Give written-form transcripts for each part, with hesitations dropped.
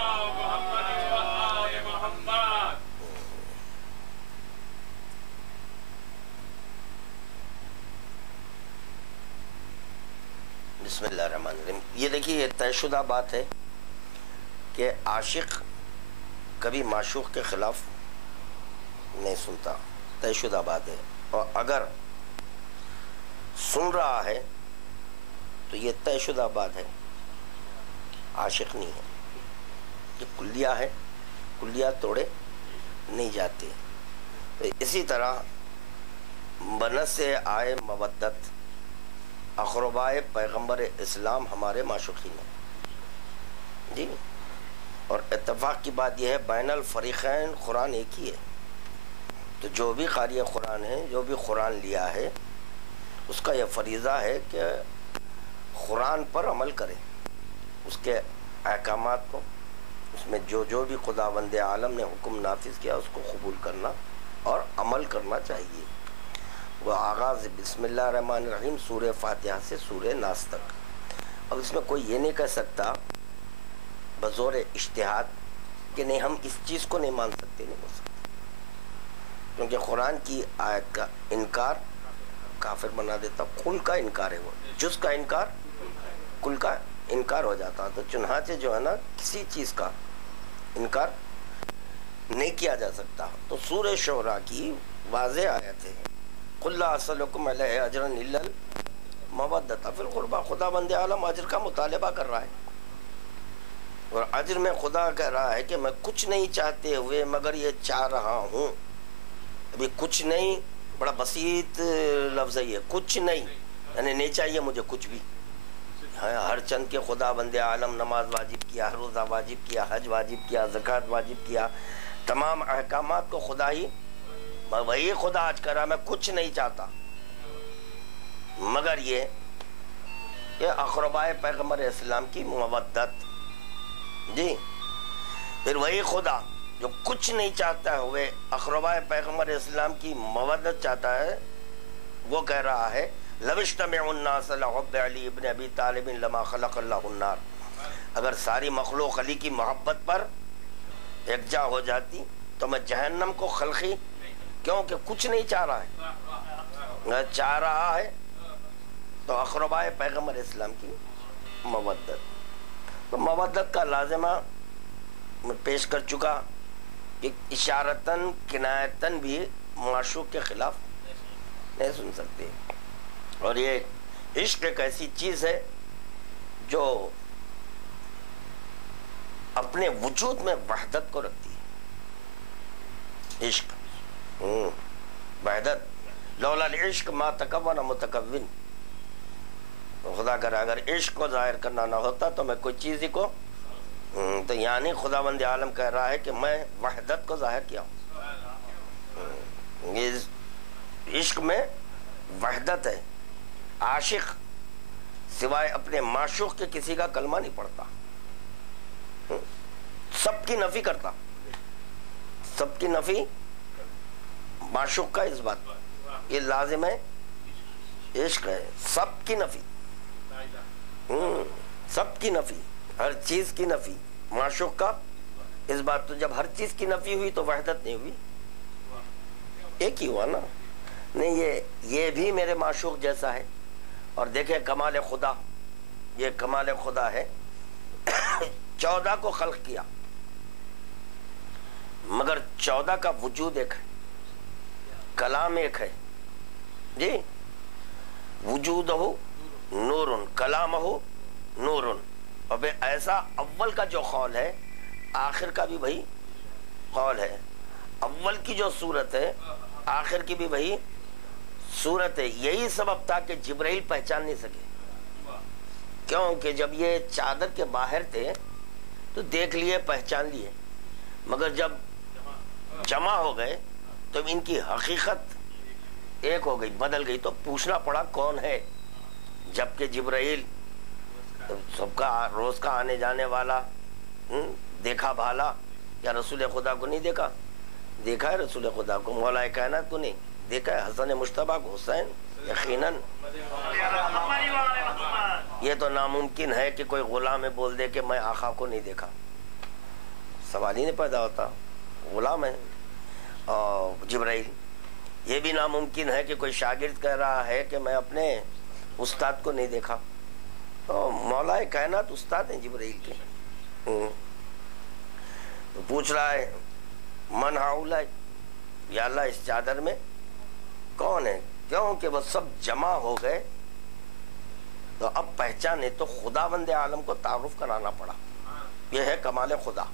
بسم اللہ الرحمن الرحیم. یہ دیکھیے، یہ طے شدہ بات ہے کہ عاشق کبھی معشوق کے خلاف نہیں سنتا. طے شدہ بات ہے. اور اگر سن رہا ہے تو یہ طے شدہ بات ہے، عاشق نہیں ہے. یہ کلیہ ہے، کلیہ توڑے نہیں جاتے. اسی طرح بنس سے آئے مودت، اقربائے پیغمبر اسلام ہمارے معشوقین ہیں جی. اور اتفاق کی بات یہ ہے، بین الفریقین قرآن ایک ہی ہے. تو جو بھی قاری قرآن ہے، جو بھی قرآن لیا ہے، اس کا یہ فریضہ ہے کہ قرآن پر عمل کرے، اس کے احکامات کو، اس میں جو بھی خداوند عالم نے حکم نافذ کیا اس کو قبول کرنا اور عمل کرنا چاہیے. وہ آغاز بسم اللہ الرحمن الرحیم سورہ فاتحہ سے سورہ ناس تک. اب اس میں کوئی یہ نہیں کہہ سکتا بزور اجتہاد کہ نہیں ہم اس چیز کو نہیں مان سکتے. نہیں ہو سکتے، کیونکہ قرآن کی آیت کا انکار کافر بنا دیتا. کل کا انکار ہے، وہ جز کا انکار کل کا انکار ہو جاتا. تو چنانچہ جو ہے نا، کسی چیز کا انکار نہیں کیا جا سکتا. تو سورہ شعراء کی واضح آیت ہے، قُلْ لَا أَسْأَلُكُمْ عَلَيْهِ أَجْرًا إِلَّا الْمَوَدَّةَ فِي الْقُرْبَى. خدا بند عالم اجر کا مطالبہ کر رہا ہے، اور اجر میں خدا کہہ رہا ہے کہ میں کچھ نہیں چاہتے ہوئے مگر یہ چاہ رہا ہوں. ابھی کچھ نہیں بڑا بسیط لفظ ہے یہ، کچھ نہیں یعنی نہیں چاہیے مجھے کچھ بھی. ہر چند کے خدا بند عالم نماز واجب کیا، روزہ واجب کیا، حج واجب کیا، زکوٰۃ واجب کیا، تمام احکامات کو خدا ہی، وہی خدا آج کر رہا میں کچھ نہیں چاہتا مگر یہ اقربائے پیغمبر اسلام کی مودت جی. پھر وہی خدا جو کچھ نہیں چاہتا ہوئے اقربائے پیغمبر اسلام کی مودت چاہتا ہے، وہ کہہ رہا ہے لَوِ اجْتَمَعُ النَّاسُ عَلَىٰ حُبِّ عَلِيِّ ابْنِ أَبِي طَالِبٍ لَمَا خَلَقَ اللَّهُ النَّارَ. اگر ساری مخلوق علی کی محبت پر یکجا ہو جاتی تو میں جہنم کو خلقی، کیونکہ کچھ نہیں چاہ رہا ہے، چاہ رہا ہے تو اقربائے پیغمبر اسلام کی مودت. تو مودت کا لازمہ میں پیش کر چکا کہ اشارتاً کنایتاً بھی معشوق کے خلاف نہیں سن سکتے. اور یہ عشق ایک ایسی چیز ہے جو اپنے وجود میں وحدت کو رکھتی ہے. عشق وحدت، لولا العشق ما تکون متکون. خدا کرا اگر عشق کو ظاہر کرنا نہ ہوتا تو میں کوئی چیز ہی کو، تو یعنی خداوند عالم کہہ رہا ہے کہ میں وحدت کو ظاہر کیا ہوں. عشق میں وحدت ہے. عاشق سوائے اپنے معشوق کے کسی کا کلمہ نہیں پڑھتا، سب کی نفی کرتا، سب کی نفی معشوق کا اس بات، یہ لازم ہے. عشق ہے سب کی نفی، سب کی نفی، ہر چیز کی نفی. معشوق کا اس بات. تو جب ہر چیز کی نفی ہوئی تو وحدت نہیں ہوئی، ایک ہی ہوا نا. نہیں یہ بھی میرے معشوق جیسا ہے. اور دیکھیں کمال خدا، یہ کمال خدا ہے. 14 کو خلق کیا مگر 14 کا وجود ایک ہے، کلام ایک ہے جی. وجود ہو نور، کلام ہو نور. اور پھر ایسا اول کا جو قول ہے آخر کا بھی وہی قول ہے. اول کی جو صورت ہے آخر کی بھی وہی صورت ہے. یہی سبب تھا کہ جبرائیل پہچان نہیں سکے، کیونکہ جب یہ چادر کے باہر تھے تو دیکھ لیے، پہچان لیے، مگر جب جمع ہو گئے تو ان کی حقیقت ایک ہو گئی، بدل گئی. تو پوچھنا پڑا کون ہے، جبکہ جبرائیل سب کا روز کا آنے جانے والا، دیکھا بھالا. یا رسول خدا کو نہیں دیکھا؟ دیکھا ہے رسول خدا کو. مولا کائنات کو نہیں دیکھا ہے؟ حسن مجتبیٰ کو، حسین یقیناً. یہ تو ناممکن ہے کہ کوئی غلام بول دے کہ میں آقا کو نہیں دیکھا. سوال ہی نہیں پیدا ہوتا، غلام ہے. اور جبرائیل، یہ بھی ناممکن ہے کہ کوئی شاگرد کہہ رہا ہے کہ میں اپنے استاد کو نہیں دیکھا. تو مولا کائنات استاد ہیں جبرائیل کے. تو پوچھ رہا ہے من ہاؤلائی، یا اللہ اس چادر میں کون ہے؟ کیوں کہ وہ سب جمع ہو گئے تو اب پہچانے تو خدا بند عالم کو تعارف کرانا پڑا. یہ ہے کمال خدا.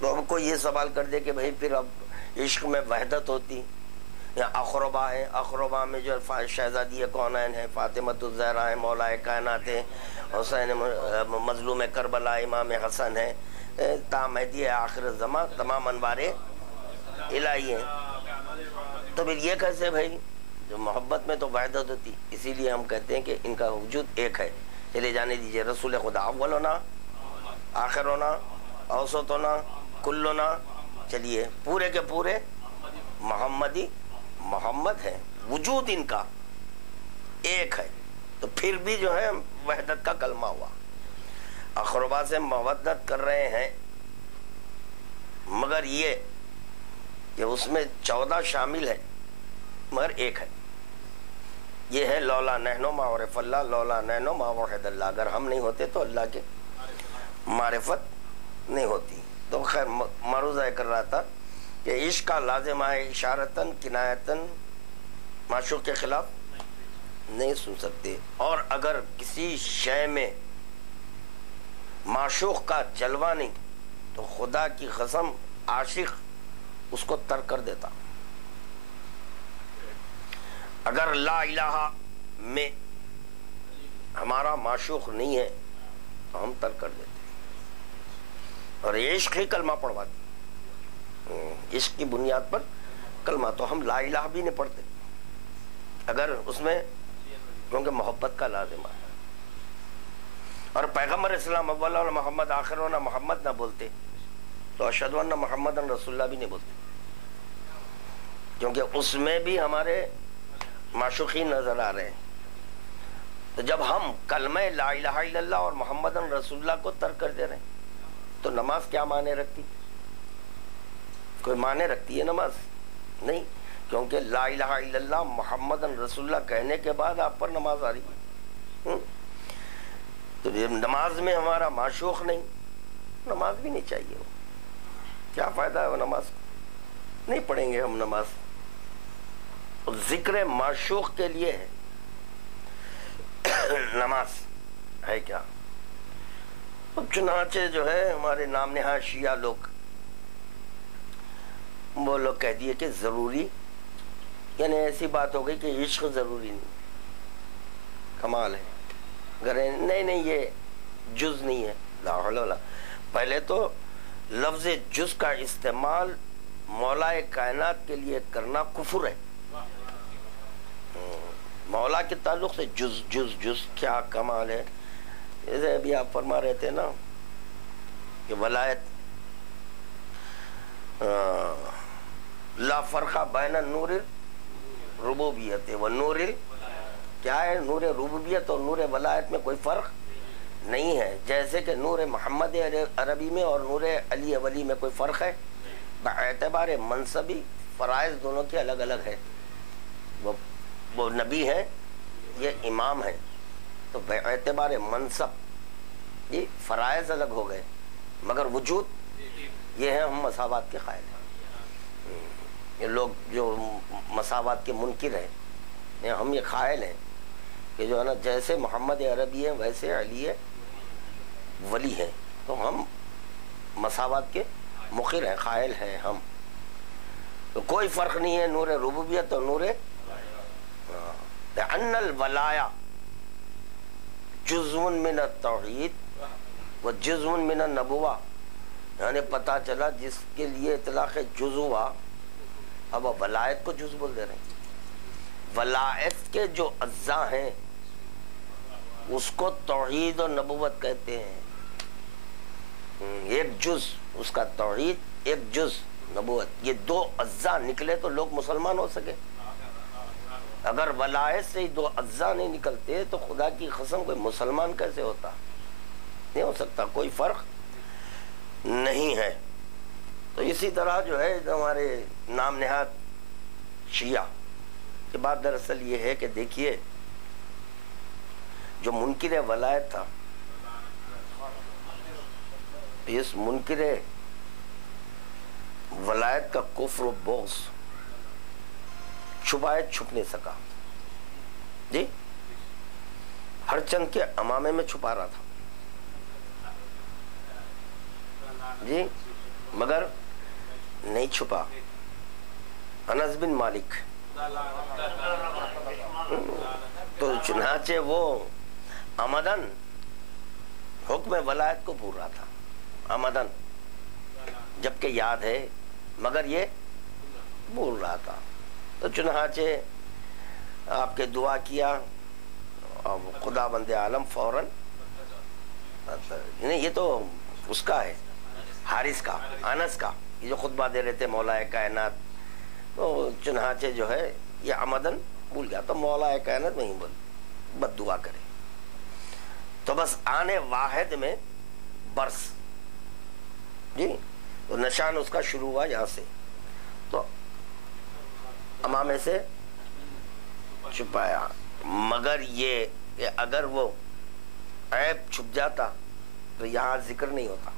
تو اب کوئی یہ سوال کر دے کہ بھئی پھر اب عشق میں وحدت ہوتی، یا اقربا ہے، اقربا میں جو شہزادی کونین ہے، فاطمۃ الزہرا ہے، مولا کائنات ہے، حسین مظلوم کربلا امام حسن ہے، تا مہدی آخر زمان، تمام انوار الہی ہیں. تو پھر یہ کیسے بھائی؟ جو محبت میں تو وحدت ہوتی، اسی لیے ہم کہتے ہیں کہ ان کا وجود ایک ہے. چلے جانے دیجئے. رسول خدا اول ہونا، آخر ہونا، اوسط ہونا، کل ہونا. چلیے پورے کے پورے محمدی محمد ہیں، وجود ان کا ایک ہے. تو پھر بھی جو ہے وحدت کا کلمہ ہوا. اقربا سے مودت کر رہے ہیں، مگر یہ کہ اس میں 14 شامل ہے مگر ایک ہے. یہ ہے لولا نحنو ما عرف اللہ، لولا نحنو ما وحد اللہ. اگر ہم نہیں ہوتے تو اللہ کے معرفت نہیں ہوتی. تو خیر معروضہ کر رہا تھا کہ عشق کا لازم ہے اشارتاً کنایتاً معشوق کے خلاف نہیں سن سکتے. اور اگر کسی شے میں معشوق کا جلوہ نہیں تو خدا کی قسم عاشق اس کو ترک کر دیتا. اگر لا الہ میں ہمارا معشوق نہیں ہے تو ہم ترک کر دیتے. اور عشق ہی کلمہ پڑھواتی، عشق کی بنیاد پر کلمہ. تو ہم لا الہ بھی نہیں پڑھتے اگر اس میں، کیونکہ محبت کا لازم ہے. اور پیغمبر اسلام اول اور محمد آخر ہونا محمد نہ بولتے تو اشہد ان محمد رسول اللہ بھی نہیں بولتے، کیونکہ اس میں بھی ہمارے معشوقین نظر آ رہے ہیں. تو جب ہم کلمہ لا الہ الا اللہ اور محمد رسول اللہ کو ترک کر دے رہے ہیں تو نماز کیا معنی رکھتی؟ کوئی معنی رکھتی ہے نماز؟ نہیں، کیونکہ لا الہ الا اللہ محمد رسول اللہ کہنے کے بعد آپ پر نماز آ رہی ہے. تو نماز میں ہمارا معشوق نہیں، نماز بھی نہیں چاہیے. کیا فائدہ ہے وہ نماز؟ نہیں پڑھیں گے ہم نماز. ذکر معشوق کے لیے ہے نماز ہے کیا؟ چنانچہ جو ہے ہمارے نام نہاد شیعہ لوگ، وہ لوگ کہہ دیے کہ ضروری، یعنی ایسی بات ہو گئی کہ عشق ضروری نہیں. کمال ہے. نہیں یہ جز نہیں ہے. لا حول ولا. پہلے تو لفظ جز کا استعمال مولا کائنات کے لیے کرنا کفر ہے. مولا کے تعلق سے جز جز جز، کیا کمال ہے. جیسے ابھی آپ فرما رہے تھے نا کہ ولایت لا فرق بین نور ربوبیت و نور، کیا ہے؟ نور ربوبیت اور نور ولایت میں کوئی فرق نہیں ہے. جیسے کہ نور محمد عربی میں اور نور علی ولی میں کوئی فرق ہے؟ باعتبار منصبی فرائض دونوں کے الگ الگ ہے. وہ نبی ہے، یہ امام ہے. تو باعتبار منصب یہ فرائض الگ ہو گئے، مگر وجود یہ ہے. ہم مساوات کے قائل ہیں. یہ لوگ جو مساوات کے منکر ہیں، ہم یہ قائل ہیں کہ جو ہے نا جیسے محمد عربی ہے ویسے علی ولی ہے. تو ہم مساوات کے مقر ہیں، قائل ہیں ہم. تو کوئی فرق نہیں ہے نور ربوبیت اور نور ان الولایا جزء من التوحید و جزء من النبوہ. یعنی پتہ چلا جس کے لیے اطلاق جز ہوا، اب ولایت کو جز بول دے رہے ہیں. ولایت کے جو اجزاء ہیں اس کو توحید اور نبوت کہتے ہیں. ایک جز اس کا توحید، ایک جز نبوت. یہ دو اجزاء نکلے تو لوگ مسلمان ہو سکے. اگر ولایت سے دو اجزاء نہیں نکلتے تو خدا کی قسم کوئی مسلمان کیسے ہوتا؟ نہیں ہو سکتا. کوئی فرق نہیں ہے. تو اسی طرح جو ہے ہمارے نام نہاد شیعہ کی بات دراصل یہ ہے کہ دیکھیے جو منکر ولایت تھا، اس منکر ولایت کا کفر و بغض چھپائے چھپ نہیں سکا. جی ہر چند کے امامے میں چھپا رہا تھا جی، مگر نہیں چھپا. انس بن مالک تو چنانچہ وہ عمدن حکم ولایت کو بھول رہا تھا، عمدن، جبکہ یاد ہے مگر یہ بھول رہا تھا. تو چنانچہ آپ کے دعا کیا اور خدا بند عالم فوراً، یہ تو اس کا ہے، حارث کا، انس کا، یہ جو خطبہ دے رہے تھے مولا کائنات، تو چنانچہ جو ہے یہ عمدن بھول گیا. تو مولا کائنات نہیں بول بد دعا کرے. تو بس آنے واحد میں برس جی، تو نشان اس کا شروع ہوا یہاں سے، تو امامے سے چھپایا. مگر یہ کہ اگر وہ عیب چھپ جاتا تو یہاں ذکر نہیں ہوتا.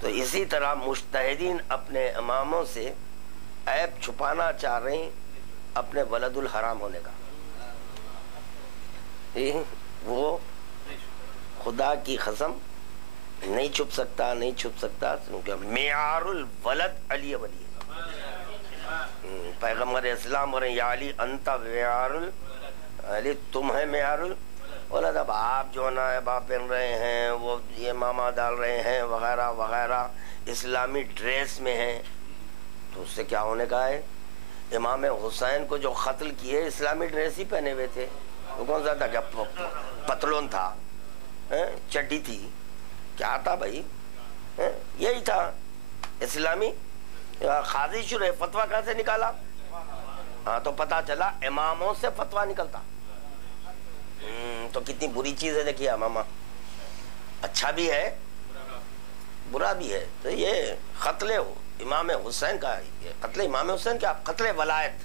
تو اسی طرح مجتہدین اپنے اماموں سے عیب چھپانا چاہ رہے ہیں اپنے ولد الحرام ہونے کا. وہ خدا کی قسم نہیں چھپ سکتا، نہیں چھپ سکتا، معیار الولد علی ولی. پیغمبر اسلام اور یا علی انت معیار علی، تم ہے معیار الولد. اب آپ جو نائبہ پہن رہے ہیں، وہ یہ ماما ڈال رہے ہیں وغیرہ وغیرہ، اسلامی ڈریس میں ہیں، تو اس سے کیا ہونے کا ہے؟ امام حسین کو جو قتل کیے اسلامی ڈریس ہی پہنے ہوئے تھے. وہ کون سا تھا؟ کیا پتلون تھا، چڈی تھی، کیا تھا بھائی؟ یہی تھا اسلامی. قاضی شرح فتویٰ کہاں سے نکالا؟ ہاں تو پتا چلا اماموں سے فتویٰ نکلتا. تو کتنی بری چیز ہے دیکھیے امامہ، اچھا بھی ہے برا بھی ہے. تو یہ قتل امام حسین کا، قتل امام حسین کیا، قتل ولایت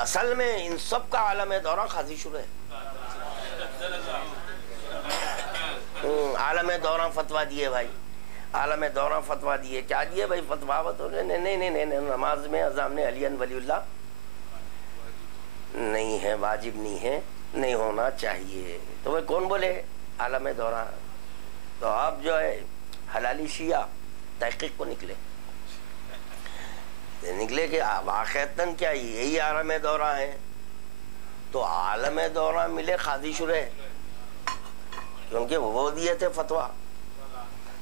اصل میں ان سب کا عالم دورہ قاضی شرح ہے. عالم دورہ فتویٰ دیے بھائی، عالم دورہ فتویٰ دیے. کیا دیے بھائی فتویٰ؟ نہیں، نماز میں اذان علی ولی اللہ نہیں ہے، واجب نہیں ہے، نہیں ہونا چاہیے. تو وہ کون بولے؟ عالم دورہ. تو آپ جو ہے حلالی شیعہ تحقیق کو نکلے کہ واقعتاً کیا یہی عالم دورہ ہے؟ تو عالم دورہ ملے قاضی شرح، کیونکہ وہ دیے تھے فتویٰ.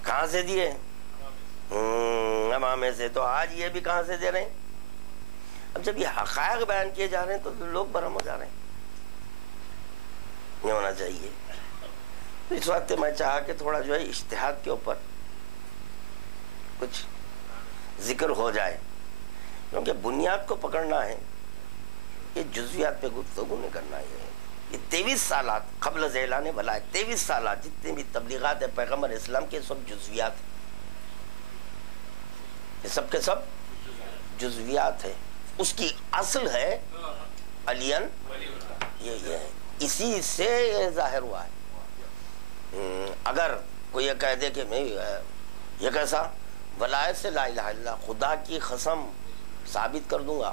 کہاں سے دیے؟ امامے سے. تو آج یہ بھی کہاں سے دے رہے ہیں؟ اب جب یہ حقائق بیان کیے جا رہے ہیں تو لوگ برہم ہو جا رہے ہیں. نہیں ہونا چاہیے. تو اس وقت میں چاہا کہ تھوڑا جو ہے اجتہاد کے اوپر کچھ ذکر ہو جائے، کیونکہ بنیاد کو پکڑنا ہے، یہ جزویات پہ گفتگو نہیں کرنا ہے. یہ 23 سالات قبل از اعلان ولایت، 23 سالات جتنے بھی تبلیغات ہیں پیغمبر اسلام کے، سب جزویات ہیں. یہ سب کے سب جزویات ہیں. اس کی اصل ہے علین، یہ ہے، اسی سے یہ ظاہر ہوا ہے. اگر کوئی یہ کہہ دے کہ میں یہ کیسا ولایت سے لا الہ الا اللہ، خدا کی قسم ثابت کر دوں گا.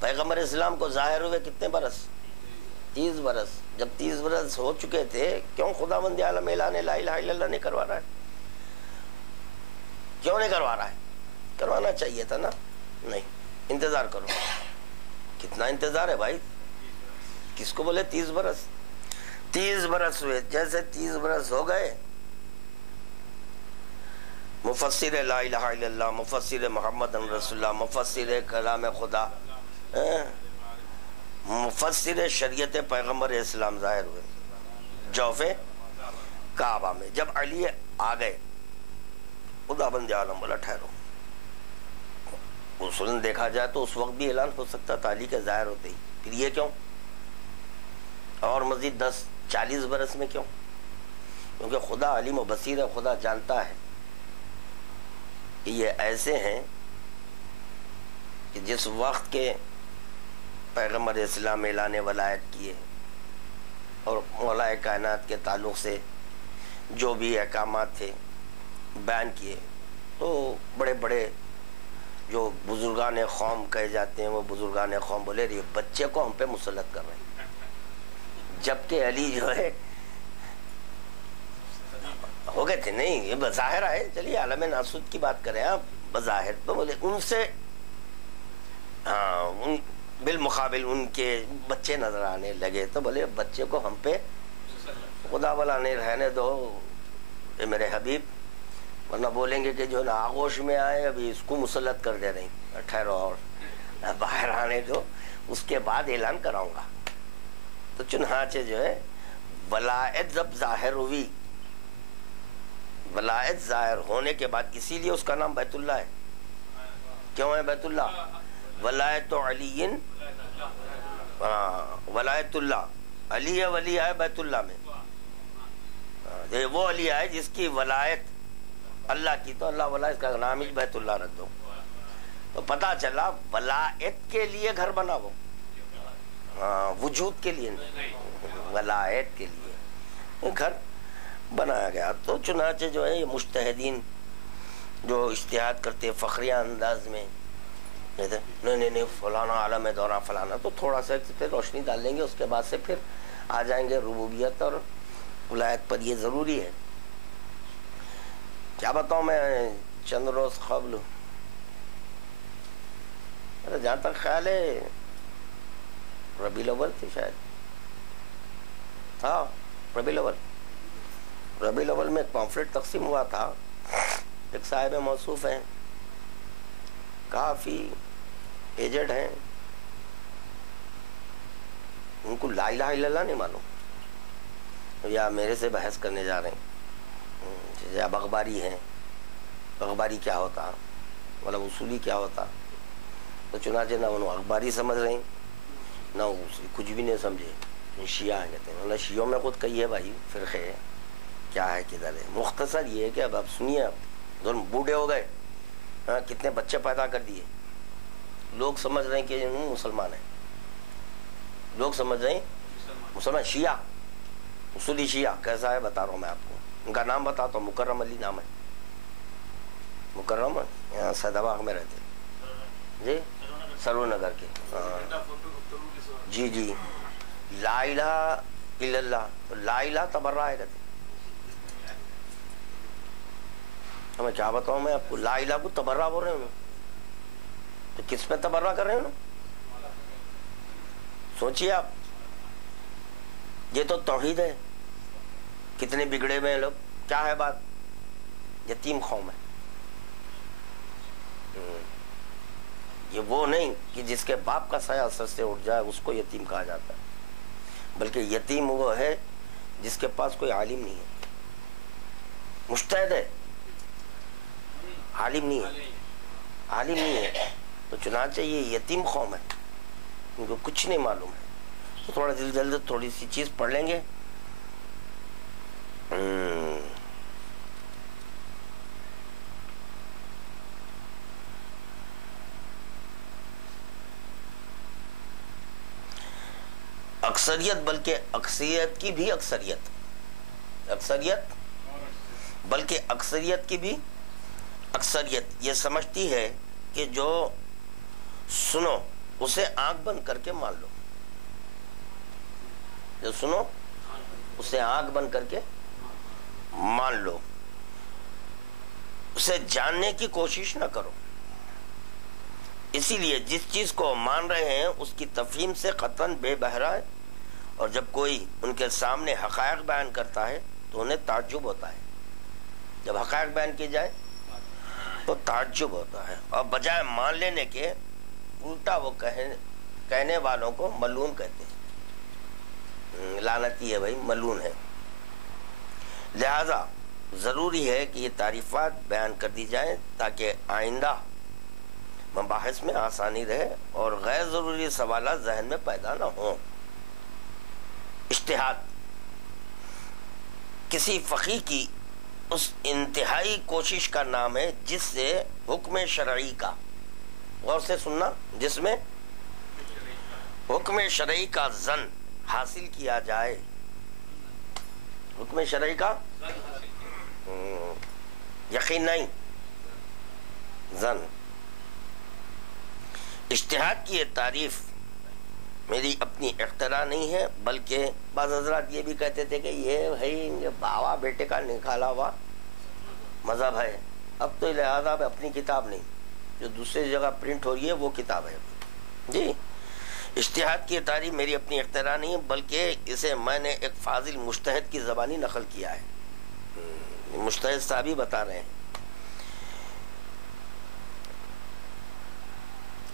پیغمبر اسلام کو ظاہر ہوئے کتنے برس؟ 30 برس. جب 30 برس ہو چکے تھے، کیوں خدا بند عالم اعلان لا الہ الا اللہ نہیں کروا رہا ہے؟ کیوں نہیں کروا رہا ہے؟ کروانا چاہیے تھا نا. نہیں، انتظار کرو. کتنا انتظار ہے بھائی؟ کس کو بولے 30 برس؟ 30 برس ہوئے. جیسے 30 برس ہو گئے، مفسر لا الہ الا اللہ، مفسر محمد رسول اللہ، مفسر کلام خدا، مفسر شریعت پیغمبر اسلام ظاہر ہوئے جوف کعبہ میں. جب علی آ گئے، خدا بند عالم بولا ٹھہرو. اصولاً دیکھا جائے تو اس وقت بھی اعلان ہو سکتا تھا علی کے ظاہر ہوتے ہی. پھر یہ کیوں؟ اور مزید 10-40 برس میں کیوں؟ کیونکہ خدا علیم و بصیر ہے، خدا جانتا ہے کہ یہ ایسے ہیں کہ جس وقت کے پیغمبر اسلام اعلان ولایت کیے اور مولا کائنات کے تعلق سے جو بھی احکامات تھے بیان کیے، تو بڑے بڑے جو بزرگان قوم کہے جاتے ہیں وہ بزرگان قوم بولے یہ بچے کو ہم پہ مسلط کر رہے ہیں، جبکہ علی جو ہے ہو گئے تھے. نہیں، یہ بظاہر آئے، چلیے عالم ناسوت کی بات کریں آپ، بظاہر تو بولے ان سے بالمقابل ان کے بچے نظر آنے لگے، تو بولے بچے کو ہم پہ خدا والا نہیں رہنے دو اے میرے حبیب، ورنہ بولیں گے کہ جو نا آغوش میں آئے ابھی اس کو مسلط کر دے رہی، ٹھہرو اور باہر آنے دو، اس کے بعد اعلان کراؤں گا. تو چنانچہ جو ہے ولایت جب ظاہر ہوئی، ولایت ظاہر ہونے کے بعد، اسی لیے اس کا نام بیت اللہ ہے. کیوں ہے بیت اللہ؟ ولایت علی، ولایت اللہ، علی ولی ہے بیت اللہ میں. وہ علی ہے جس کی ولایت اللہ کی، تو اللہ ولا اس کا نام ہی بیت اللہ رکھ دو. تو پتا چلا ولایت کے لیے گھر بنا، وہ وجود کے لیے نہیں، ولایت کے لیے گھر بنایا گیا. تو چنانچہ جو ہے یہ مجتہدین جو اجتہاد کرتے فخریہ انداز میں، نہیں فلانا عالم ہے دورہ فلانا، تو تھوڑا سا پہ روشنی ڈال لیں گے، اس کے بعد سے پھر آ جائیں گے ربوبیت اور ولایت پر. یہ ضروری ہے. کیا بتاؤں میں، چند روز قبل جہاں تک خیال ہے ربیع الاول تھی شاید، ہاں ربیع الاول میں ایک پامفلیٹ تقسیم ہوا تھا. ایک صاحب موصوف ہیں، کافی ایجڈ ہیں، ان کو لا الہ الا اللہ نہیں معلوم، یا میرے سے بحث کرنے جا رہے ہیں. اب اخباری ہیں، اخباری کیا ہوتا، مطلب اصولی کیا ہوتا. تو چنانچہ نہ انہوں اخباری سمجھ رہے ہیں، نہ کچھ بھی نہیں سمجھے. شیعہ ہیں کہتے ہیں، شیعوں میں خود کہیے بھائی فرقے ہے کیا ہے کدھر ہے. مختصر یہ ہے کہ اب سنیے، اب دونوں بوڑھے ہو گئے، کتنے بچے پیدا کر دیے، لوگ سمجھ رہے ہیں کہ مسلمان ہیں، لوگ سمجھ رہے ہیں مسلمان. شیعہ، اصولی شیعہ کیسا ہے بتا رہا ہوں میں آپ کو. ان کا نام بتاتا ہوں، مکرم علی نام ہے، مکرم یہاں سیداباغ میں رہتے جی، سرور نگر کے. جی لا الہ الا اللہ، تو لا الہ تبرہ ہے کہتے. میں کیا بتاؤں میں آپ کو، لا الہ کو تبرہ بول رہے ہیں، تو کس پہ تبرہ کر رہے ہیں؟ سوچئے آپ، یہ تو توحید ہے. کتنے بگڑے ہوئے ہیں لوگ. کیا ہے بات؟ یتیم قوم ہے. یہ وہ نہیں کہ جس کے باپ کا سایہ سر سے اٹھ جائے اس کو یتیم کہا جاتا ہے، بلکہ یتیم وہ ہے جس کے پاس کوئی عالم نہیں ہے. مجتہد ہے، عالم نہیں ہے. تو چنانچہ یہ یتیم قوم ہے، ان کو کچھ نہیں معلوم ہے. تو تھوڑا جلد تھوڑی سی چیز پڑھ لیں گے. اکثریت، بلکہ اکثریت کی بھی اکثریت بلکہ اکثریت کی بھی اکثریت یہ سمجھتی ہے کہ جو سنو اسے آنکھ بند کر کے مان لو، جو سنو اسے آنکھ بند کر کے مان لو، اسے جاننے کی کوشش نہ کرو. اسی لیے جس چیز کو مان رہے ہیں اس کی تفہیم سے قطعاً بے بہرا ہے، اور جب کوئی ان کے سامنے حقائق بیان کرتا ہے تو انہیں تعجب ہوتا ہے. جب حقائق بیان کی جائے تو تعجب ہوتا ہے، اور بجائے مان لینے کے الٹا وہ کہنے والوں کو ملعون کہتے ہیں. لعنتی ہے بھائی، ملعون ہے. لہذا ضروری ہے کہ یہ تعریفات بیان کر دی جائیں تاکہ آئندہ مباحث میں آسانی رہے اور غیر ضروری سوالات ذہن میں پیدا نہ ہوں. اجتہاد، کسی فقیہ کی اس انتہائی کوشش کا نام ہے جس سے حکم شرعی کا، غور سے سننا، جس میں حکم شرعی کا زن حاصل کیا جائے، حکم شرعی کا یقین نہیں، زن۔ اجتہاد کی یہ تعریف میری اپنی اختراع نہیں ہے، بلکہ بعض حضرات یہ بھی کہتے تھے کہ یہ بھائی باوا بیٹے کا نکالا ہوا مذہب ہے، اب تو لہذا اپنی کتاب نہیں، جو دوسری جگہ پرنٹ ہو رہی ہے وہ کتاب ہے۔ جی، اجتہاد کی تعریف میری اپنی اختراع نہیں ہے، بلکہ اسے میں نے ایک فاضل مجتہد کی زبانی نقل کیا ہے، مجتہد صاحب ہی بتا رہے ہیں۔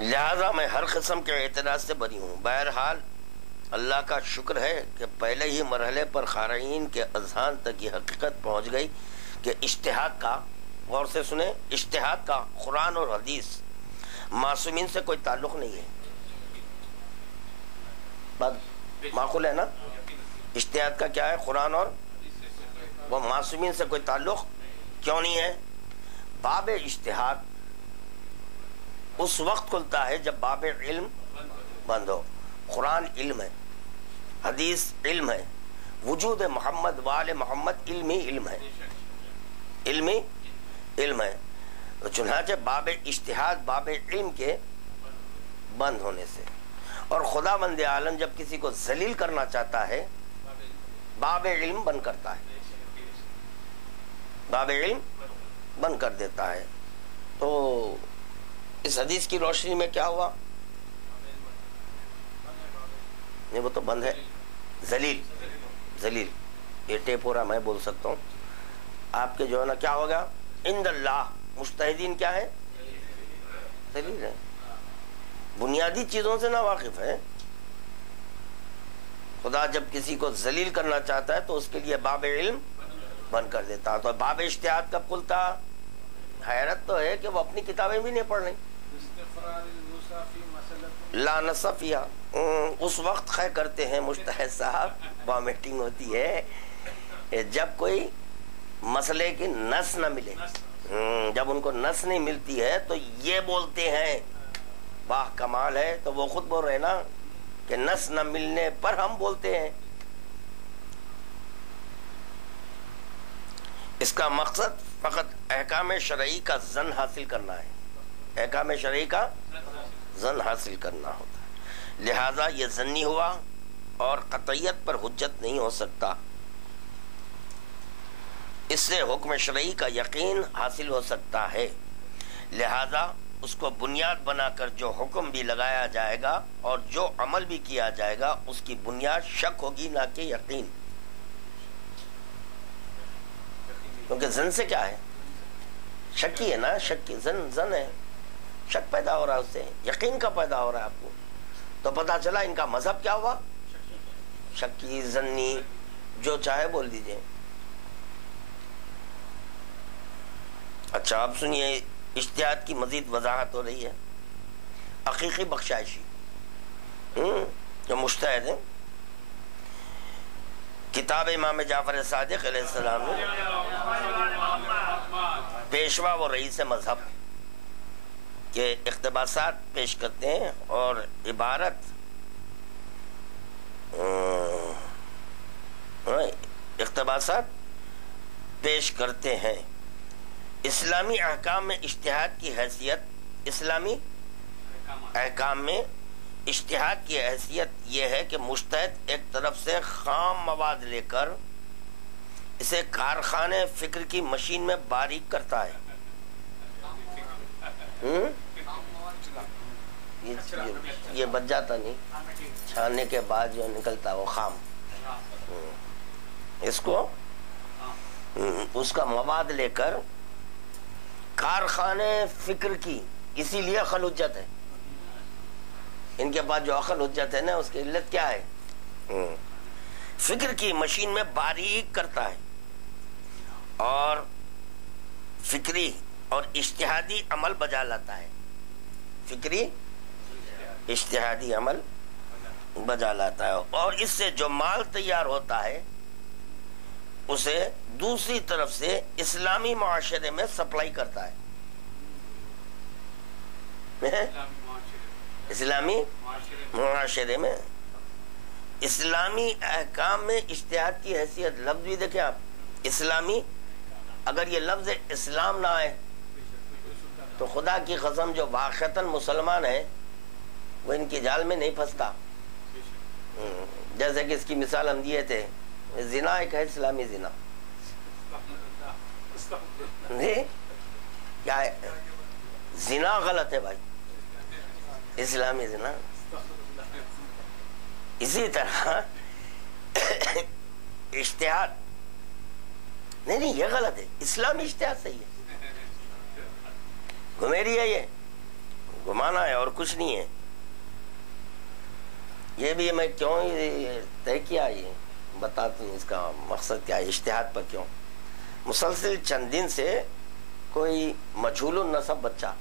لہذا میں ہر قسم کے اعتراض سے بری ہوں۔ بہرحال اللہ کا شکر ہے کہ پہلے ہی مرحلے پر قارئین کے اذہان تک یہ حقیقت پہنچ گئی کہ اجتہاد کا، غور سے سنیں، اجتہاد کا قرآن اور حدیث معصومین سے کوئی تعلق نہیں ہے۔ بات معقول ہے نا؟ اجتہاد کا کیا ہے؟ قرآن اور وہ معصومین سے کوئی تعلق کیوں نہیں ہے؟ باب اجتہاد اس وقت کھلتا ہے جب باب علم بند ہو۔ قرآن علم ہے، حدیث علم ہے، وجود محمد وآل محمد علمی علم ہے، علمی علم ہے۔ چنانچہ باب اجتہاد باب علم کے بند ہونے سے، اور خدا بند عالم جب کسی کو ذلیل کرنا چاہتا ہے باب علم بند کرتا ہے، باب علم بند کر دیتا ہے۔ تو اس حدیث کی روشنی میں کیا ہوا؟ نہیں، وہ تو بند ہے، ذلیل، ذلیل، یہ ٹیپ ہو رہا، میں بول سکتا ہوں، آپ کے جو ہے نا کیا ہوگا؟ عند اللہ مجتہدین کیا ہے؟ ذلیل ہے، بنیادی چیزوں سے نا واقف ہے۔ خدا جب کسی کو ذلیل کرنا چاہتا ہے تو اس کے لیے باب علم بند کر دیتا۔ تو باب اجتہاد کب کھلتا؟ حیرت تو ہے کہ وہ اپنی کتابیں بھی نہیں پڑھ رہی۔ لا نصفیہ، اس وقت خیر کرتے ہیں مجتہد صاحب، وہاں میٹنگ ہوتی ہے جب کوئی مسئلے کی نص نہ ملے، جب ان کو نص نہیں ملتی ہے تو یہ بولتے ہیں، واہ کمال ہے، تو وہ خود بول رہے نا کہ نص نہ ملنے پر ہم بولتے ہیں۔ اس کا مقصد فقط احکام شرعی کا زن حاصل کرنا ہے، احکام شرعی کا زن حاصل کرنا ہوتا ہے، لہذا یہ ظنی ہوا اور قطعیت پر حجت نہیں ہو سکتا۔ اس سے حکم شرعی کا یقین حاصل ہو سکتا ہے، لہذا اس کو بنیاد بنا کر جو حکم بھی لگایا جائے گا اور جو عمل بھی کیا جائے گا اس کی بنیاد شک ہوگی نہ کہ یقین، کیونکہ زن سے کیا ہے؟ شک ہی ہے نا، شک کی زن ہے، شک پیدا ہو رہا ہے، اس سے یقین کا پیدا ہو رہا ہے۔ آپ کو تو پتا چلا ان کا مذہب کیا ہوا؟ شکی، زنی، جو چاہے بول دیجئے۔ اچھا اب سنیے، اجتہاد کی مزید وضاحت ہو رہی ہے۔ حقیقی بخشائشی جو مجتہد ہیں، کتاب امام جعفر صادق علیہ السلام نے، پیشوا و رئیس مذہب کے اقتباسات پیش کرتے ہیں اور عبارت اقتباسات پیش کرتے ہیں۔ اسلامی احکام میں اجتہاد کی حیثیت، اسلامی احکام میں اجتہاد کی حیثیت یہ ہے کہ مجتہد ایک طرف سے خام مواد لے کر اسے کارخانے فکر کی مشین میں باریک کرتا ہے۔ یہ بچ جاتا نہیں، چھاننے کے بعد جو نکلتا وہ خام، اس کو اس کا مواد لے کر کارخانے فکر کی، اسی لیے عقل حجت ہے۔ ان کے پاس جو عقل حجت ہے نا، اس کی علت کیا ہے؟ فکر کی مشین میں باریک کرتا ہے اور فکری اور اجتہادی عمل بجا لاتا ہے، فکری اجتہادی عمل بجا لاتا ہے، اور اس سے جو مال تیار ہوتا ہے اسے دوسری طرف سے اسلامی معاشرے میں سپلائی کرتا ہے. اسلامی معاشرے میں اسلامی احکام میں اجتہاد کی حیثیت. لفظ بھی دیکھیں آپ, اسلامی. اگر یہ لفظ اسلام نہ آئے تو خدا کی قسم جو واقعتاً مسلمان ہے وہ ان کی جال میں نہیں پھنستا. جیسے کہ اس کی مثال ہم دیے تھے, زنا ایک ہے اسلامی زنا. کیا ہے زنا؟ غلط ہے بھائی, اسلامی زنا. اسی طرح اجتہاد نہیں, یہ غلط ہے. اسلامی اجتہاد صحیح ہے. گھمیری ہے, یہ گھمانا ہے اور کچھ نہیں ہے. یہ بھی میں کیوں طے کیا, یہ بتاتا ہوں اس کا مقصد کیا ہے. اجتہاد پر کیوں مسلسل چند دن سے کوئی مجہول النسب بچہ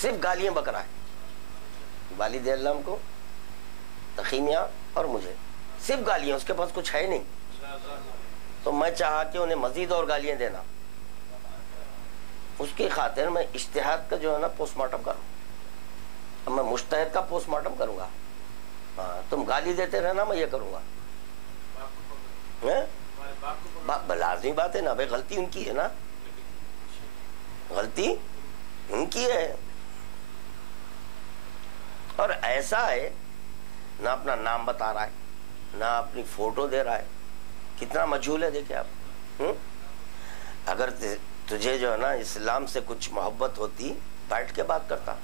صرف گالیاں بک رہا ہے, والد علم کو, تخیمیہ اور مجھے, صرف گالیاں. اس کے پاس کچھ ہے نہیں. تو میں چاہا کہ انہیں مزید اور گالیاں دینا. اس کی خاطر میں اجتہاد کا جو ہے نا پوسٹ مارٹم کروں. اب میں مجتہد کا پوسٹ مارٹم کروں گا. ہاں, تم گالی دیتے رہنا, میں یہ کروں گا. لازمی بات ہے نا بھائی, غلطی ان کی ہے نا, غلطی ان کی ہے. اور ایسا ہے نہ اپنا نام بتا رہا ہے, نہ اپنی فوٹو دے رہا ہے. کتنا مجہول ہے دیکھیں آپ. اگر تجھے جو ہے نا اسلام سے کچھ محبت ہوتی بیٹھ کے بات کرتا.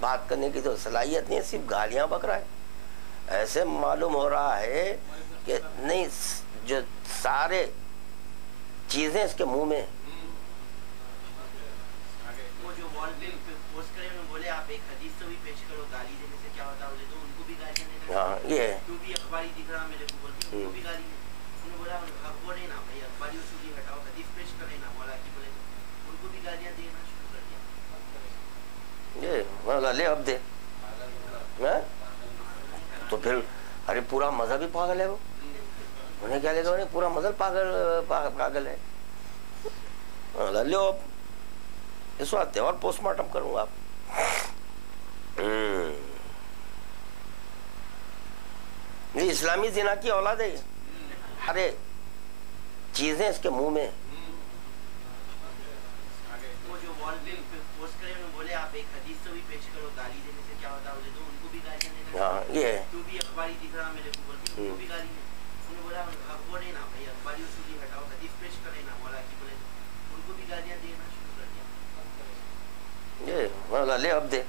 بات کرنے کی تو صلاحیت نہیں ہے, صرف گالیاں بک رہا ہے. ایسے معلوم ہو رہا ہے کہ نہیں, جو سارے چیزیں اس کے منہ میں. ہاں یہ ہے. لے اب دے تو پھر ارے پورا مذہب ہی پاگل ہے. وہ انہیں کیا لے گا, انہیں پورا مذہب پاگل ہے. لے اب اس وقت اور پوسٹ مارٹم کروں گا. آپ یہ اسلامی زنا کی اولاد ہے. ارے چیزیں اس کے منہ میں. ہاں یہ ہے. لے اب دے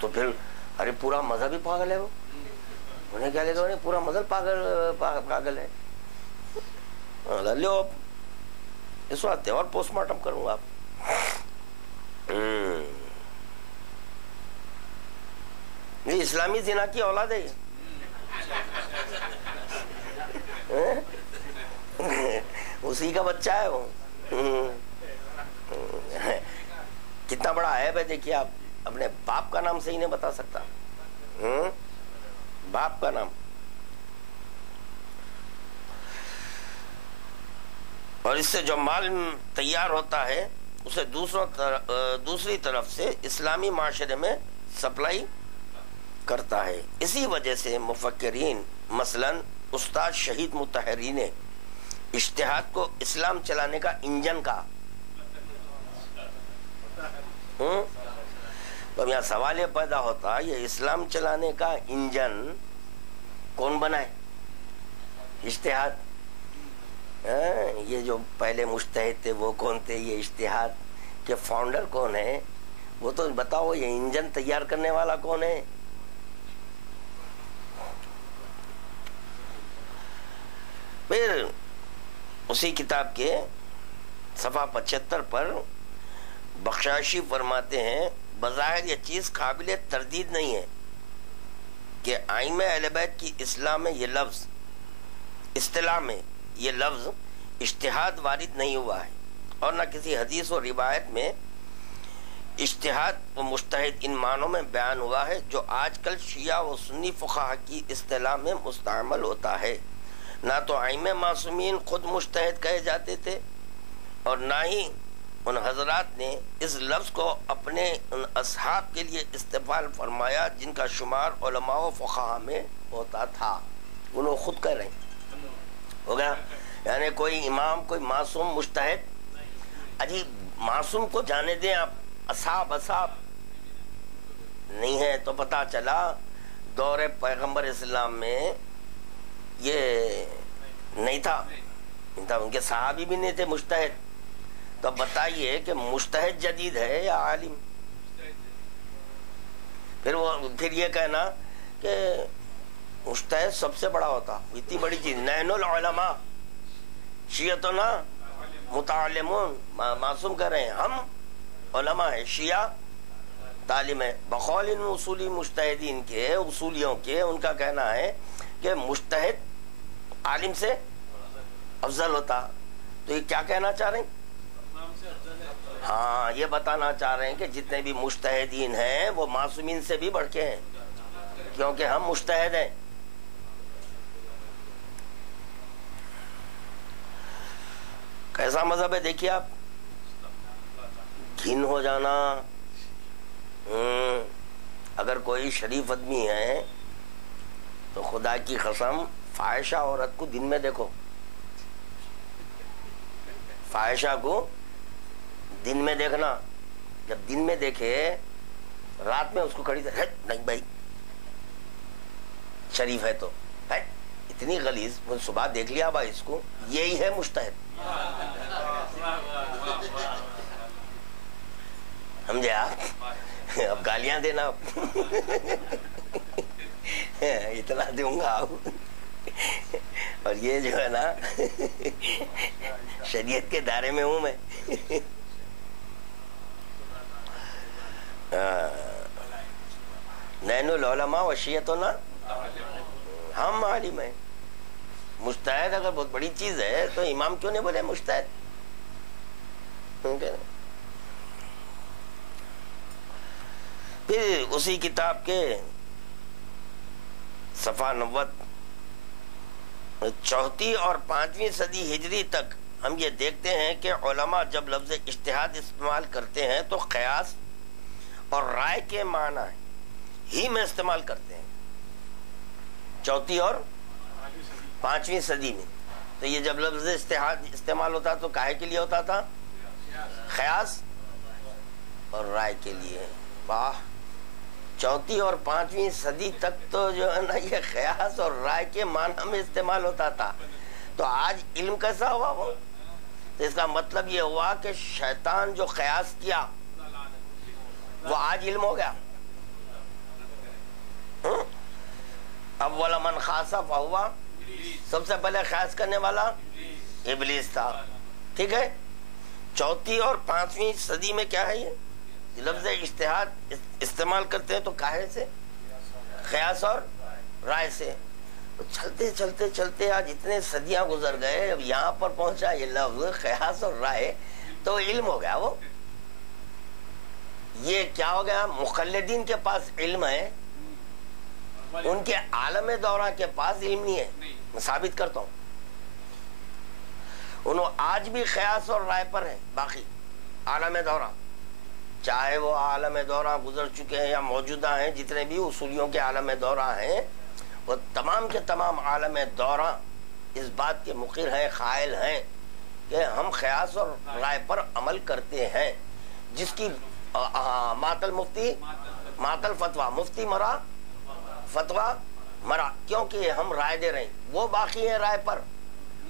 تو پھر ارے پورا مذہب ہی پاگل ہے. وہ انہیں کیا لے گا, انہیں پورا مذہب پاگل ہے. لے اب اس وقت اور پوسٹ مارٹم کروں گا. آپ یہ اسلامی زنا کی اولاد ہے. اسی کا بچہ ہے وہ. کتنا بڑا عیب ہے دیکھیے آپ, اپنے باپ کا نام صحیح نہیں بتا سکتا. باپ کا نام. اور اس سے جو مال تیار ہوتا ہے اسے دوسری طرف سے اسلامی معاشرے میں سپلائی کرتا ہے. اسی وجہ سے مفکرین مثلا استاد شہید مطہری نے اجتہاد کو اسلام چلانے کا انجن کہا. تو یہاں سوال یہ پیدا ہوتا, یہ اسلام چلانے کا انجن کون بنا ہے؟ اجتہاد. یہ جو پہلے مجتہد تھے وہ کون تھے؟ یہ اجتہاد کے فاؤنڈر کون ہے؟ وہ تو بتاؤ, یہ انجن تیار کرنے والا کون ہے؟ پھر اسی کتاب کے صفحہ 75 پر بخشائشی فرماتے ہیں, بظاہر یہ چیز قابل تردید نہیں ہے کہ ائمہ اہل بیت کی اصطلاح میں یہ لفظ اجتہاد وارد نہیں ہوا ہے, اور نہ کسی حدیث و روایت میں اجتہاد و مجتہد ان معنوں میں بیان ہوا ہے جو آج کل شیعہ و سنی فقہا کی اصطلاح میں مستعمل ہوتا ہے۔ نہ تو ائمہ معصومین خود مجتہد کہے جاتے تھے اور نہ ہی ان حضرات نے اس لفظ کو اپنے ان اصحاب کے لیے استعمال فرمایا جن کا شمار علماء و فقہا میں ہوتا تھا۔ انہوں خود کہہ رہے ہیں، ہو گیا، یعنی کوئی امام، کوئی معصوم مجتہد، اجی معصوم کو جانے دیں آپ، اصحاب نہیں ہے تو پتہ چلا دور پیغمبر اسلام میں یہ نہیں تھا، ان کے صحابی بھی نہیں تھے مجتہد۔ تو بتائیے کہ مجتہد جدید ہے یا عالم؟ پھر یہ کہنا کہ مجتہد سب سے بڑا ہوتا، اتنی بڑی چیز، نحن العلماء شیعتنا متعلمون، معصوم کہہ رہے ہیں ہم علماء ہیں، شیعہ تعلیم ہے۔ بقول ان اصولی مجتہدین کے، اصولیوں کے، ان کا کہنا ہے کہ مجتہد عالم سے افضل ہوتا۔ تو یہ کیا کہنا چاہ رہے ہیں؟ ہاں، یہ بتانا چاہ رہے ہیں کہ جتنے بھی مجتہدین ہیں وہ معصومین سے بھی بڑھ کے ہیں، کیونکہ ہم مجتہد ہیں۔ کیسا مذہب ہے دیکھیے آپ، گھن ہو جانا۔ اگر کوئی شریف آدمی ہے تو خدا کی قسم فاحشہ عورت کو دن میں دیکھو، فاحشہ کو دن میں دیکھنا، جب دن میں دیکھے رات میں اس کو کھڑی سے نہیں بھائی شریف ہے تو ہے اتنی غلیظ، صبح دیکھ لیا بھائی اس کو، یہی ہے مجتہد۔ سمجھے آپ؟ اب گالیاں دینا اتنا دوں گا آپ، اور یہ جو ہے نا شریعت کے دائرے میں ہوں میں۔ نحن العلماء و شیعتنا، ہم عالم ہیں۔ مجتہد اگر بہت بڑی چیز ہے تو امام کیوں نہیں بولے مجتہد؟ پھر اسی کتاب کے صفحہ 90، 4 اور 5ویں صدی ہجری تک ہم یہ دیکھتے ہیں کہ علماء جب لفظ اجتہاد استعمال کرتے ہیں تو قیاس اور رائے کے معنی ہی میں استعمال کرتے ہیں۔ 4 اور 5ویں صدی میں تو یہ جب لفظ اجتہاد استعمال ہوتا تو کاہے کے لیے ہوتا تھا؟ قیاس اور رائے کے لیے۔ واہ، 4 اور 5ویں صدی تک تو جو ہے نا یہ قیاس اور رائے کے معنی میں استعمال ہوتا تھا۔ تو آج علم کیسا ہوا وہ؟ تو اس کا مطلب یہ ہوا کہ شیطان جو قیاس کیا وہ آج علم ہو گیا۔ اول من خاص فہوا، سب سے پہلے قیاس کرنے والا ابلیس تھا، ٹھیک ہے۔ 4 اور 5ویں صدی میں کیا ہے یہ لفظ اجتہاد استعمال کرتے ہیں تو کاہے سے؟ قیاس اور رائے سے۔ چلتے چلتے چلتے آج اتنے صدیاں گزر گئے، اب یہاں پر پہنچا یہ لفظ قیاس اور رائے تو علم ہو گیا وہ۔ یہ کیا ہو گیا؟ مقلدین کے پاس علم ہے، ان کے عالم دورہ کے پاس علم نہیں ہے۔ میں ثابت کرتا ہوں، انہوں آج بھی قیاس اور رائے پر ہیں، باقی عالم دورہ، چاہے وہ عالم دورہ گزر چکے ہیں یا موجودہ ہیں، جتنے بھی اصولیوں کے عالم دورہ ہیں وہ تمام کے تمام عالم دورہ اس بات کے مقر ہیں، قائل ہیں کہ ہم قیاس اور رائے پر عمل کرتے ہیں، جس کی ماتل مفتی ماتل فتویٰ، مفتی مرا فتویٰ مرا، کیونکہ ہم رائے دے رہے ہیں، وہ باقی ہیں رائے پر۔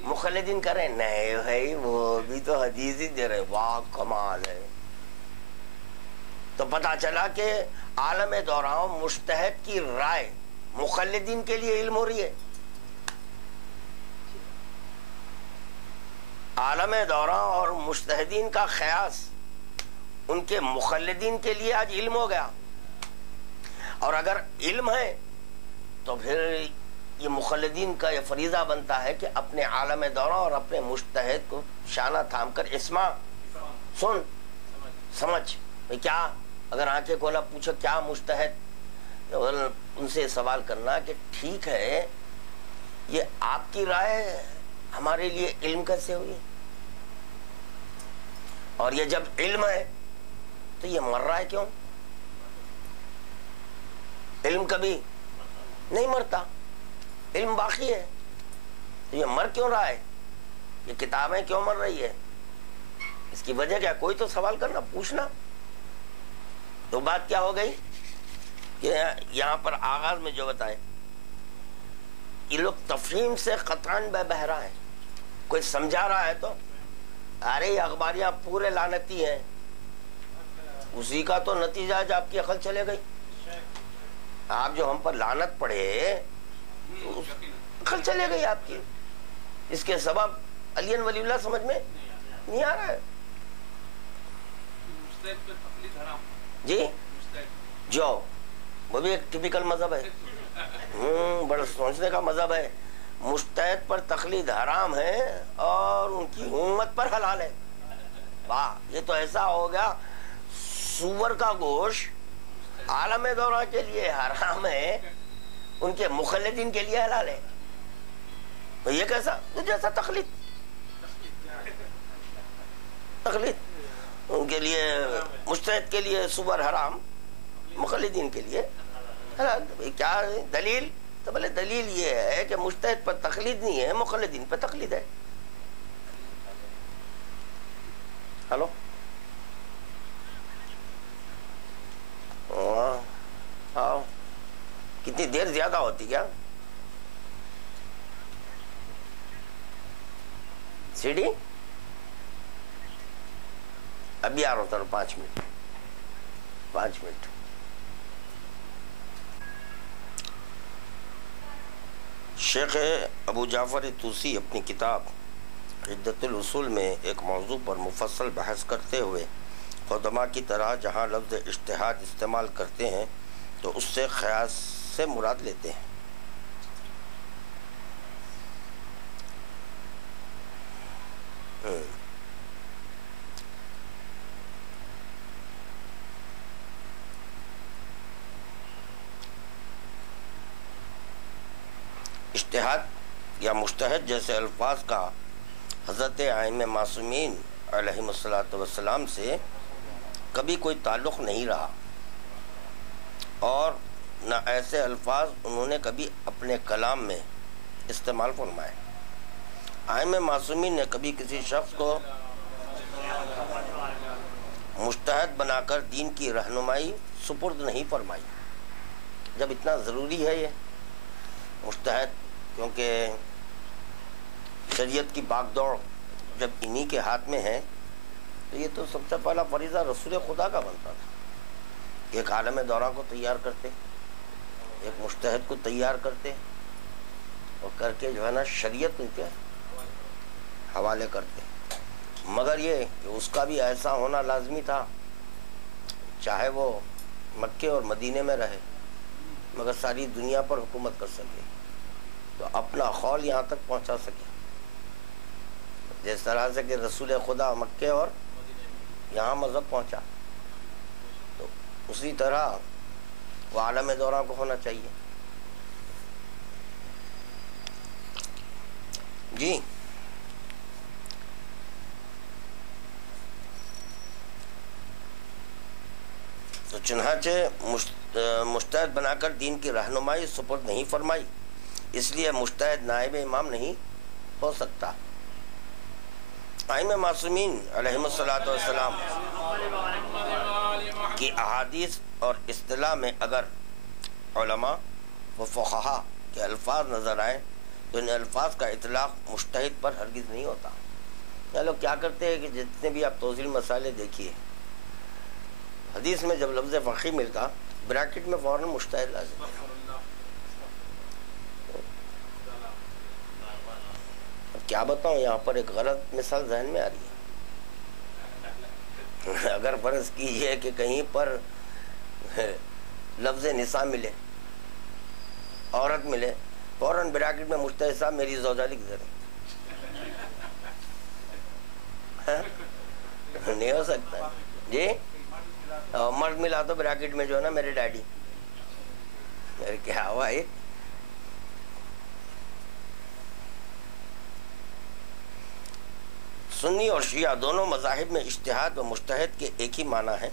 مخلدین کر رہے ہیں نہیں بھائی وہ بھی تو حدیث ہی دے رہے ہیں۔ واہ کمال ہے۔ تو پتا چلا کہ عالم دورہ مجتہد کی رائے مخلدین کے لیے علم ہو رہی ہے۔ عالم دورہ اور مجتہدین کا قیاس ان کے مخلدین کے لیے آج علم ہو گیا، اور اگر علم ہے تو پھر یہ مخلدین کا یہ فریضہ بنتا ہے کہ اپنے عالم دورہ اور اپنے مجتہد کو شانہ تھام کر اسمع، سن، سمجھ، کیا اگر آنکھیں کھولا پوچھو کیا مجتہد، ان سے سوال کرنا کہ ٹھیک ہے یہ آپ کی رائے ہمارے لیے علم کیسے ہوئی، اور یہ جب علم ہے تو یہ مر رہا ہے کیوں؟ علم کبھی نہیں مرتا، علم باقی ہے، تو یہ مر کیوں رہا ہے؟ یہ کتابیں کیوں مر رہی ہے؟ اس کی وجہ کیا؟ کوئی تو سوال کرنا، پوچھنا۔ تو بات کیا ہو گئی کہ یہاں پر آغاز میں جو بتائے، یہ لوگ تفہیم سے قطعاً بے بہرا ہیں۔ کوئی سمجھا رہا ہے تو ارے یہ اخباریاں پورے لعنتی ہیں، اسی کا تو نتیجہ ہے جو آپ کی عقل چلے گئی۔ آپ جو ہم پر لعنت پڑے عقل چلے گئی آپ کی، اس کے سبب علی ولی اللہ سمجھ میں نہیں آ رہا ہے۔ جی جو وہ بھی ایک ٹپیکل مذہب ہے، بڑا سوچنے کا مذہب ہے۔ مجتہد پر تقلید حرام ہے اور ان کی امت پر حلال ہے۔ واہ، یہ تو ایسا ہو گیا سور کا گوشت عالم دورہ کے لیے حرام ہے، ان کے مخلدین کے لیے حلال ہے۔ تو یہ کیسا؟ تو جیسا تقلید ان کے لیے، مجتہد کے لیے سور حرام، مخلدین کے لیے حلال۔ کیا دلیل؟ تو بولے دلیل یہ ہے کہ مجتہد پر تقلید نہیں ہے، مخلدین پر تقلید ہے۔ ہلو، ہاں، کتنی دیر زیادہ ہوتی کیا؟ سیڑھی ابھی آ رہا ہوتا، 5 منٹ۔ شیخ ابو جعفر طوسی اپنی کتاب عدت الاصول میں ایک موضوع پر مفصل بحث کرتے ہوئے قدماء کی طرح جہاں لفظ اجتہاد استعمال کرتے ہیں تو اس سے قیاس سے مراد لیتے ہیں۔ اجتہاد یا مجتہد جیسے الفاظ کا حضرت ائمہ معصومین علیہم السلام سے کبھی کوئی تعلق نہیں رہا، اور نہ ایسے الفاظ انہوں نے کبھی اپنے کلام میں استعمال فرمائے۔ ائمہ معصومین نے کبھی کسی شخص کو مجتہد بنا کر دین کی رہنمائی سپرد نہیں فرمائی۔ جب اتنا ضروری ہے یہ مجتہد، کیونکہ شریعت کی باغ دوڑ جب انہی کے ہاتھ میں ہے تو یہ تو سب سے پہلا فریضہ رسول خدا کا بنتا تھا۔ ایک عالم دورہ کو تیار کرتے، ایک مجتہد کو تیار کرتے، اور کر کے جو ہے نا شریعت ان کے حوالے کرتے۔ مگر یہ کہ اس کا بھی ایسا ہونا لازمی تھا، چاہے وہ مکے اور مدینے میں رہے مگر ساری دنیا پر حکومت کر سکے، تو اپنا قول یہاں تک پہنچا سکے، جس طرح سے کہ رسول خدا مکے اور یہاں مذہب پہنچا، تو اسی طرح وہ عالم دورہ کو ہونا چاہیے۔ جی تو چنانچہ مجتہد بنا کر دین کی رہنمائی سپرد نہیں فرمائی، اس لیے مجتہد نائب امام نہیں ہو سکتا۔ ائمہ معصومین علیہم السلام کی احادیث اور اصطلاح میں اگر علماء و فقہا کے الفاظ نظر آئے تو ان الفاظ کا اطلاق مجتہد پر ہرگز نہیں ہوتا۔ یہ لوگ کیا کرتے ہیں کہ جتنے بھی آپ توضیح مسائل دیکھیے، حدیث میں جب لفظ فقیہ ملتا بریکٹ میں فوراً مجتہد لازم ہے۔ اب کیا بتاؤں، یہاں پر ایک غلط مثال ذہن میں آ رہی ہے۔ اگر فرض کیجئے کہ کہیں پر لفظ نساء ملے، عورت ملے، فوراً بریکٹ میں مجتہد صاحب میری زوجہ لکھ دے رہے، نہیں ہو سکتا جی؟ لکھا دو بریکٹ میں جو ہے نا میرے ڈیڈی. میرے کیا ہوا یہ؟ سنی اور شیعہ دونوں مذاہب میں اجتہاد و مجتہد کے ایک ہی معنی ہے،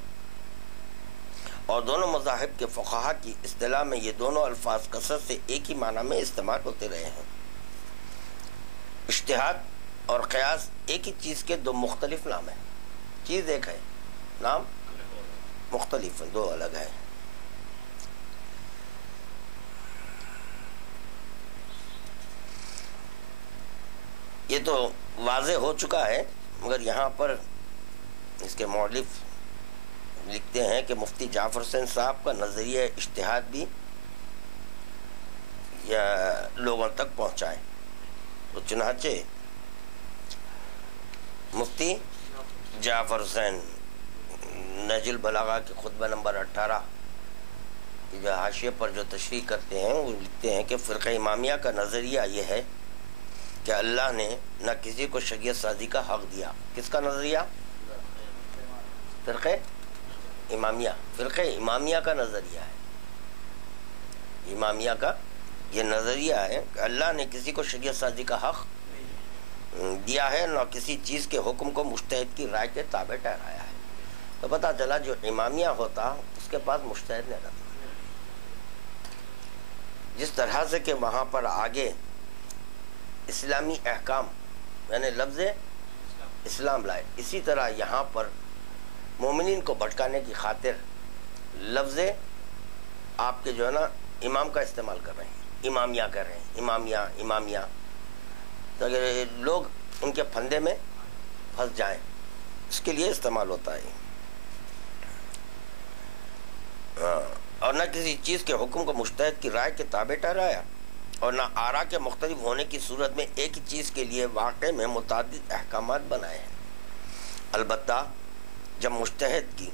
اور دونوں مذاہب کے فقہا کی اصطلاح میں یہ دونوں الفاظ کثرت سے ایک ہی معنی میں استعمال ہوتے رہے ہیں. اجتہاد اور قیاس ایک ہی چیز کے دو مختلف نام ہیں. چیز ایک ہے، نام مختلف ہیں، دو الگ ہیں. یہ تو واضح ہو چکا ہے، مگر یہاں پر اس کے مؤلف لکھتے ہیں کہ مفتی جعفر حسین صاحب کا نظریہ اجتہاد بھی یا لوگوں تک پہنچائیں. تو چنانچہ مفتی جعفر حسین نہج البلاغہ کے خطبہ نمبر 18 کی جو حاشیے پر جو تشریح کرتے ہیں وہ لکھتے ہیں کہ فرقہ امامیہ کا نظریہ یہ ہے کہ اللہ نے نہ کسی کو شریعت سازی کا حق دیا. کس کا نظریہ؟ فرقہ امامیہ. فرقہ امامیہ کا نظریہ ہے. امامیہ کا یہ نظریہ ہے کہ اللہ نے کسی کو شریعت سازی کا حق دیا ہے، نہ کسی چیز کے حکم کو مجتہد کی رائے کے تابع ٹھہرایا ہے. تو پتہ چلا جو امامیہ ہوتا اس کے پاس مجتہد نہیں رہتا. جس طرح سے کہ وہاں پر آگے اسلامی احکام یعنی لفظ اسلام لائے، اسی طرح یہاں پر مومنین کو بھٹکانے کی خاطر لفظ آپ کے جو ہے نا امام کا استعمال کر رہے ہیں، امامیہ کر رہے ہیں، امامیہ امامیہ، تاکہ لوگ ان کے پھندے میں پھنس جائیں، اس کے لیے استعمال ہوتا ہے. اور نہ کسی چیز کے حکم کو مجتہد کی رائے کے تابع ٹھہرایا، اور نہ آراء کے مختلف ہونے کی صورت میں ایک ہی چیز کے لیے واقع میں متعدد احکامات بنائے ہیں. البتہ جب مجتہد کی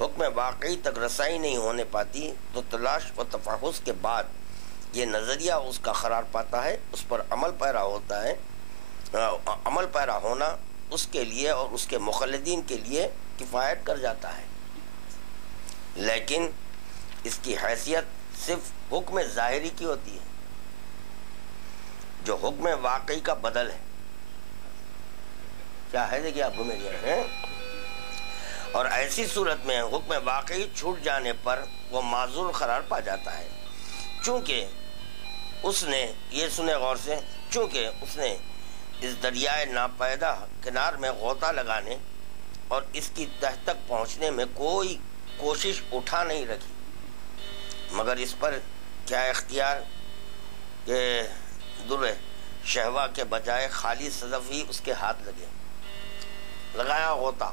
حکم واقعی تک رسائی نہیں ہونے پاتی تو تلاش و تفحص کے بعد یہ نظریہ اس کا قرار پاتا ہے، اس پر عمل پیرا ہوتا ہے. عمل پیرا ہونا اس کے لیے اور اس کے مقلدین کے لیے کفایت کر جاتا ہے، لیکن اس کی حیثیت صرف حکم ظاہری کی ہوتی ہے جو حکم واقعی کا بدل ہے. کیا ہے دیکھیے آپ گھومے گئے ہیں. اور ایسی صورت میں حکم واقعی چھوٹ جانے پر وہ معذور قرار پا جاتا ہے، چونکہ اس نے یہ سنے غور سے، چونکہ اس نے اس دریائے ناپیدا کنار میں غوطہ لگانے اور اس کی تہ تک پہنچنے میں کوئی کوشش اٹھا نہیں رکھی، مگر اس پر کیا اختیار کہ در شہوہ کے بجائے خالی صدف ہی اس کے ہاتھ لگایا غوطہ،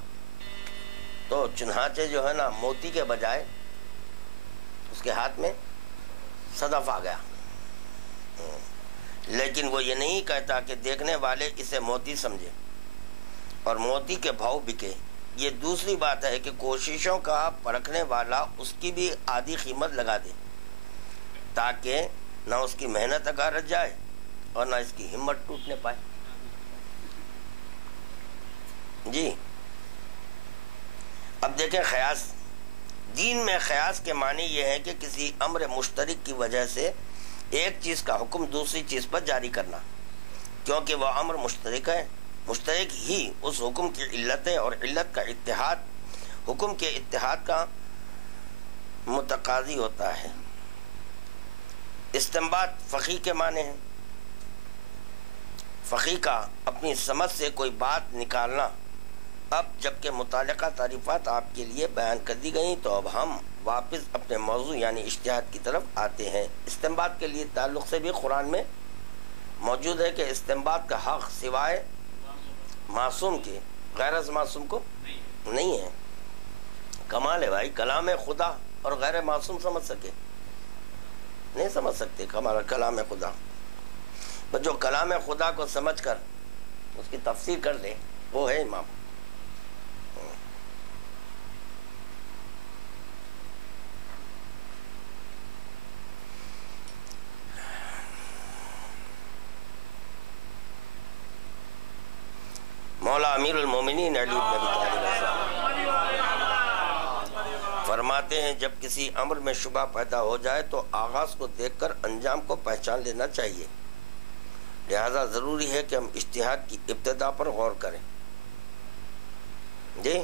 تو چنانچہ جو ہے نا موتی کے بجائے اس کے ہاتھ میں صدف آ گیا. لیکن وہ یہ نہیں کہتا کہ دیکھنے والے اسے موتی سمجھے اور موتی کے بھاؤ بکے. یہ دوسری بات ہے کہ کوششوں کا پرکھنے والا اس کی بھی آدھی قیمت لگا دے تاکہ نہ اس کی محنت اگارت جائے اور نہ اس کی ہمت ٹوٹنے پائے. جی اب دیکھیں قیاس. دین میں قیاس کے معنی یہ ہے کہ کسی امر مشترک کی وجہ سے ایک چیز کا حکم دوسری چیز پر جاری کرنا، کیونکہ وہ امر مشترک ہے. مشترک ہی اس حکم کی علت ہے اور علت کا اتحاد حکم کے اتحاد کا متقاضی ہوتا ہے. استنباط فقیہ کے معنی ہیں. فقیہ کا اپنی سمجھ سے کوئی بات نکالنا. اب جبکہ متعلقہ تعریفات آپ کے لیے بیان کر دی گئیں تو اب ہم واپس اپنے موضوع یعنی اجتہاد کی طرف آتے ہیں. استنباط کے لیے تعلق سے بھی قرآن میں موجود ہے کہ استنباط کا حق سوائے معصوم کے غیر از معصوم کو نہیں ہے. کمال ہے بھائی، کلام خدا اور غیر معصوم سمجھ سکے؟ نہیں سمجھ سکتے کلام خدا. جو کلام خدا کو سمجھ کر اس کی تفسیر کر لے وہ ہے امام. مولا امیر المومنین علی بن ابی طالب فرماتے ہیں جب کسی امر میں شبہ پیدا ہو جائے تو آغاز کو دیکھ کر انجام کو پہچان لینا چاہیے، لہذا ضروری ہے کہ ہم اجتہاد کی ابتدا پر غور کریں جی،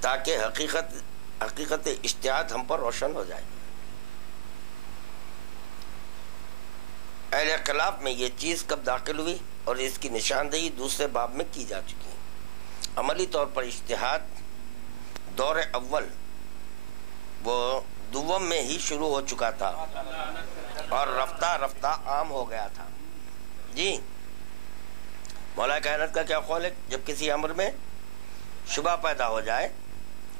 تاکہ حقیقت اجتہاد ہم پر روشن ہو جائے۔ اہل خلاف میں یہ چیز کب داخل ہوئی اور اس کی نشاندہی دوسرے باب میں کی جا چکی ہے۔ عملی طور پر اجتہاد دور اول وہ دوم میں ہی شروع ہو چکا تھا اور رفتہ رفتہ عام ہو گیا تھا جی۔ مولا کائنات کا کیا قول ہے؟ جب کسی امر میں شبہ پیدا ہو جائے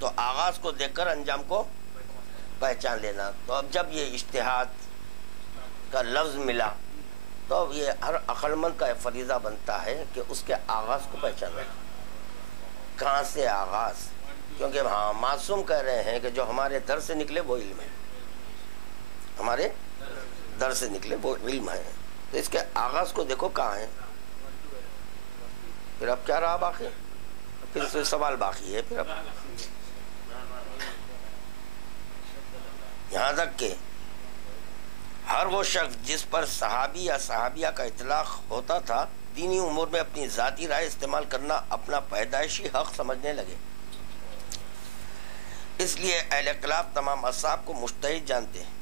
تو آغاز کو دیکھ کر انجام کو پہچان لینا۔ تو اب جب یہ اجتہاد کا لفظ ملا تو اب یہ ہر عقل مند کا فریضہ بنتا ہے کہ اس کے آغاز کو پہچانا، کہاں سے آغاز، کیونکہ ہاں معصوم کہہ رہے ہیں کہ جو ہمارے در سے نکلے وہ علم ہے، ہمارے در سے نکلے وہ علم ہے، تو اس کے آغاز کو دیکھو کہاں ہے۔ پھر اب کیا رہا باقی؟ پھر سوال باقی ہے پھر اب یہاں تک کہ ہر وہ شخص جس پر صحابی یا صحابیہ کا اطلاق ہوتا تھا دینی امور میں اپنی ذاتی رائے استعمال کرنا اپنا پیدائشی حق سمجھنے لگے۔ اس لیے اہل خلاف تمام اصحاب کو مجتہد جانتے ہیں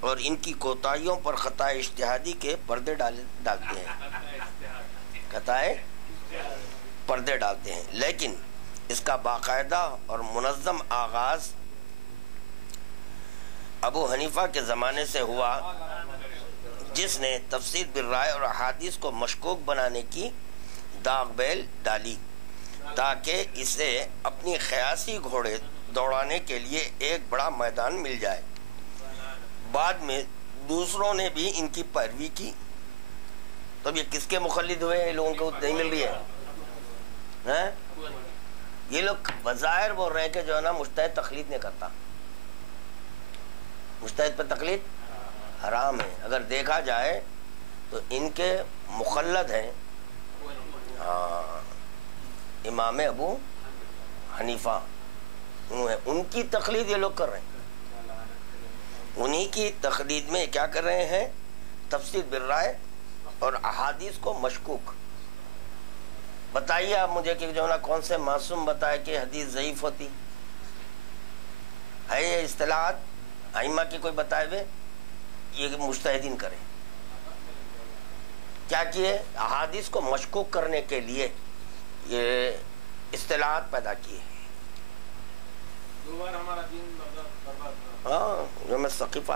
اور ان کی کوتاہیوں پر خطا اجتہادی کے پردے ڈالتے ہیں، لیکن اس کا باقاعدہ اور منظم آغاز ابو حنیفہ کے زمانے سے ہوا، جس نے تفسیر بالرائے اور احادیث کو مشکوک بنانے کی داغ بیل ڈالی تاکہ اسے اپنی خیاسی گھوڑے دوڑانے کے لیے ایک بڑا میدان مل جائے۔ بعد میں دوسروں نے بھی ان کی پیروی کی، تو اب یہ کس کے مخلد ہوئے ہیں؟ لوگوں کو نہیں مل رہی ہے۔ یہ لوگ بظاہر بول رہے ہیں کہ جو ہے نا مجتہد تقلید نہیں کرتا، مجتہد پر تقلید حرام ہے۔ اگر دیکھا جائے تو ان کے مخلد ہیں امام ابو حنیفہ، ان کی تقلید یہ لوگ کر رہے ہیں، انہی کی تقلید میں کیا کر رہے ہیں؟ تفسیر بالرائے اور احادیث کو مشکوک۔ بتائیے آپ مجھے کہ جو ہے نا کون سے معصوم بتائے کہ حدیث ضعیف ہوتی ہے؟ یہ اصطلاحات ائمہ کی کوئی بتائے ہوئے؟ یہ مجتہدین کریں کیا کیے؟ احادیث کو مشکوک کرنے کے لیے یہ اصطلاحات پیدا کیے۔ جو میں ثقیفہ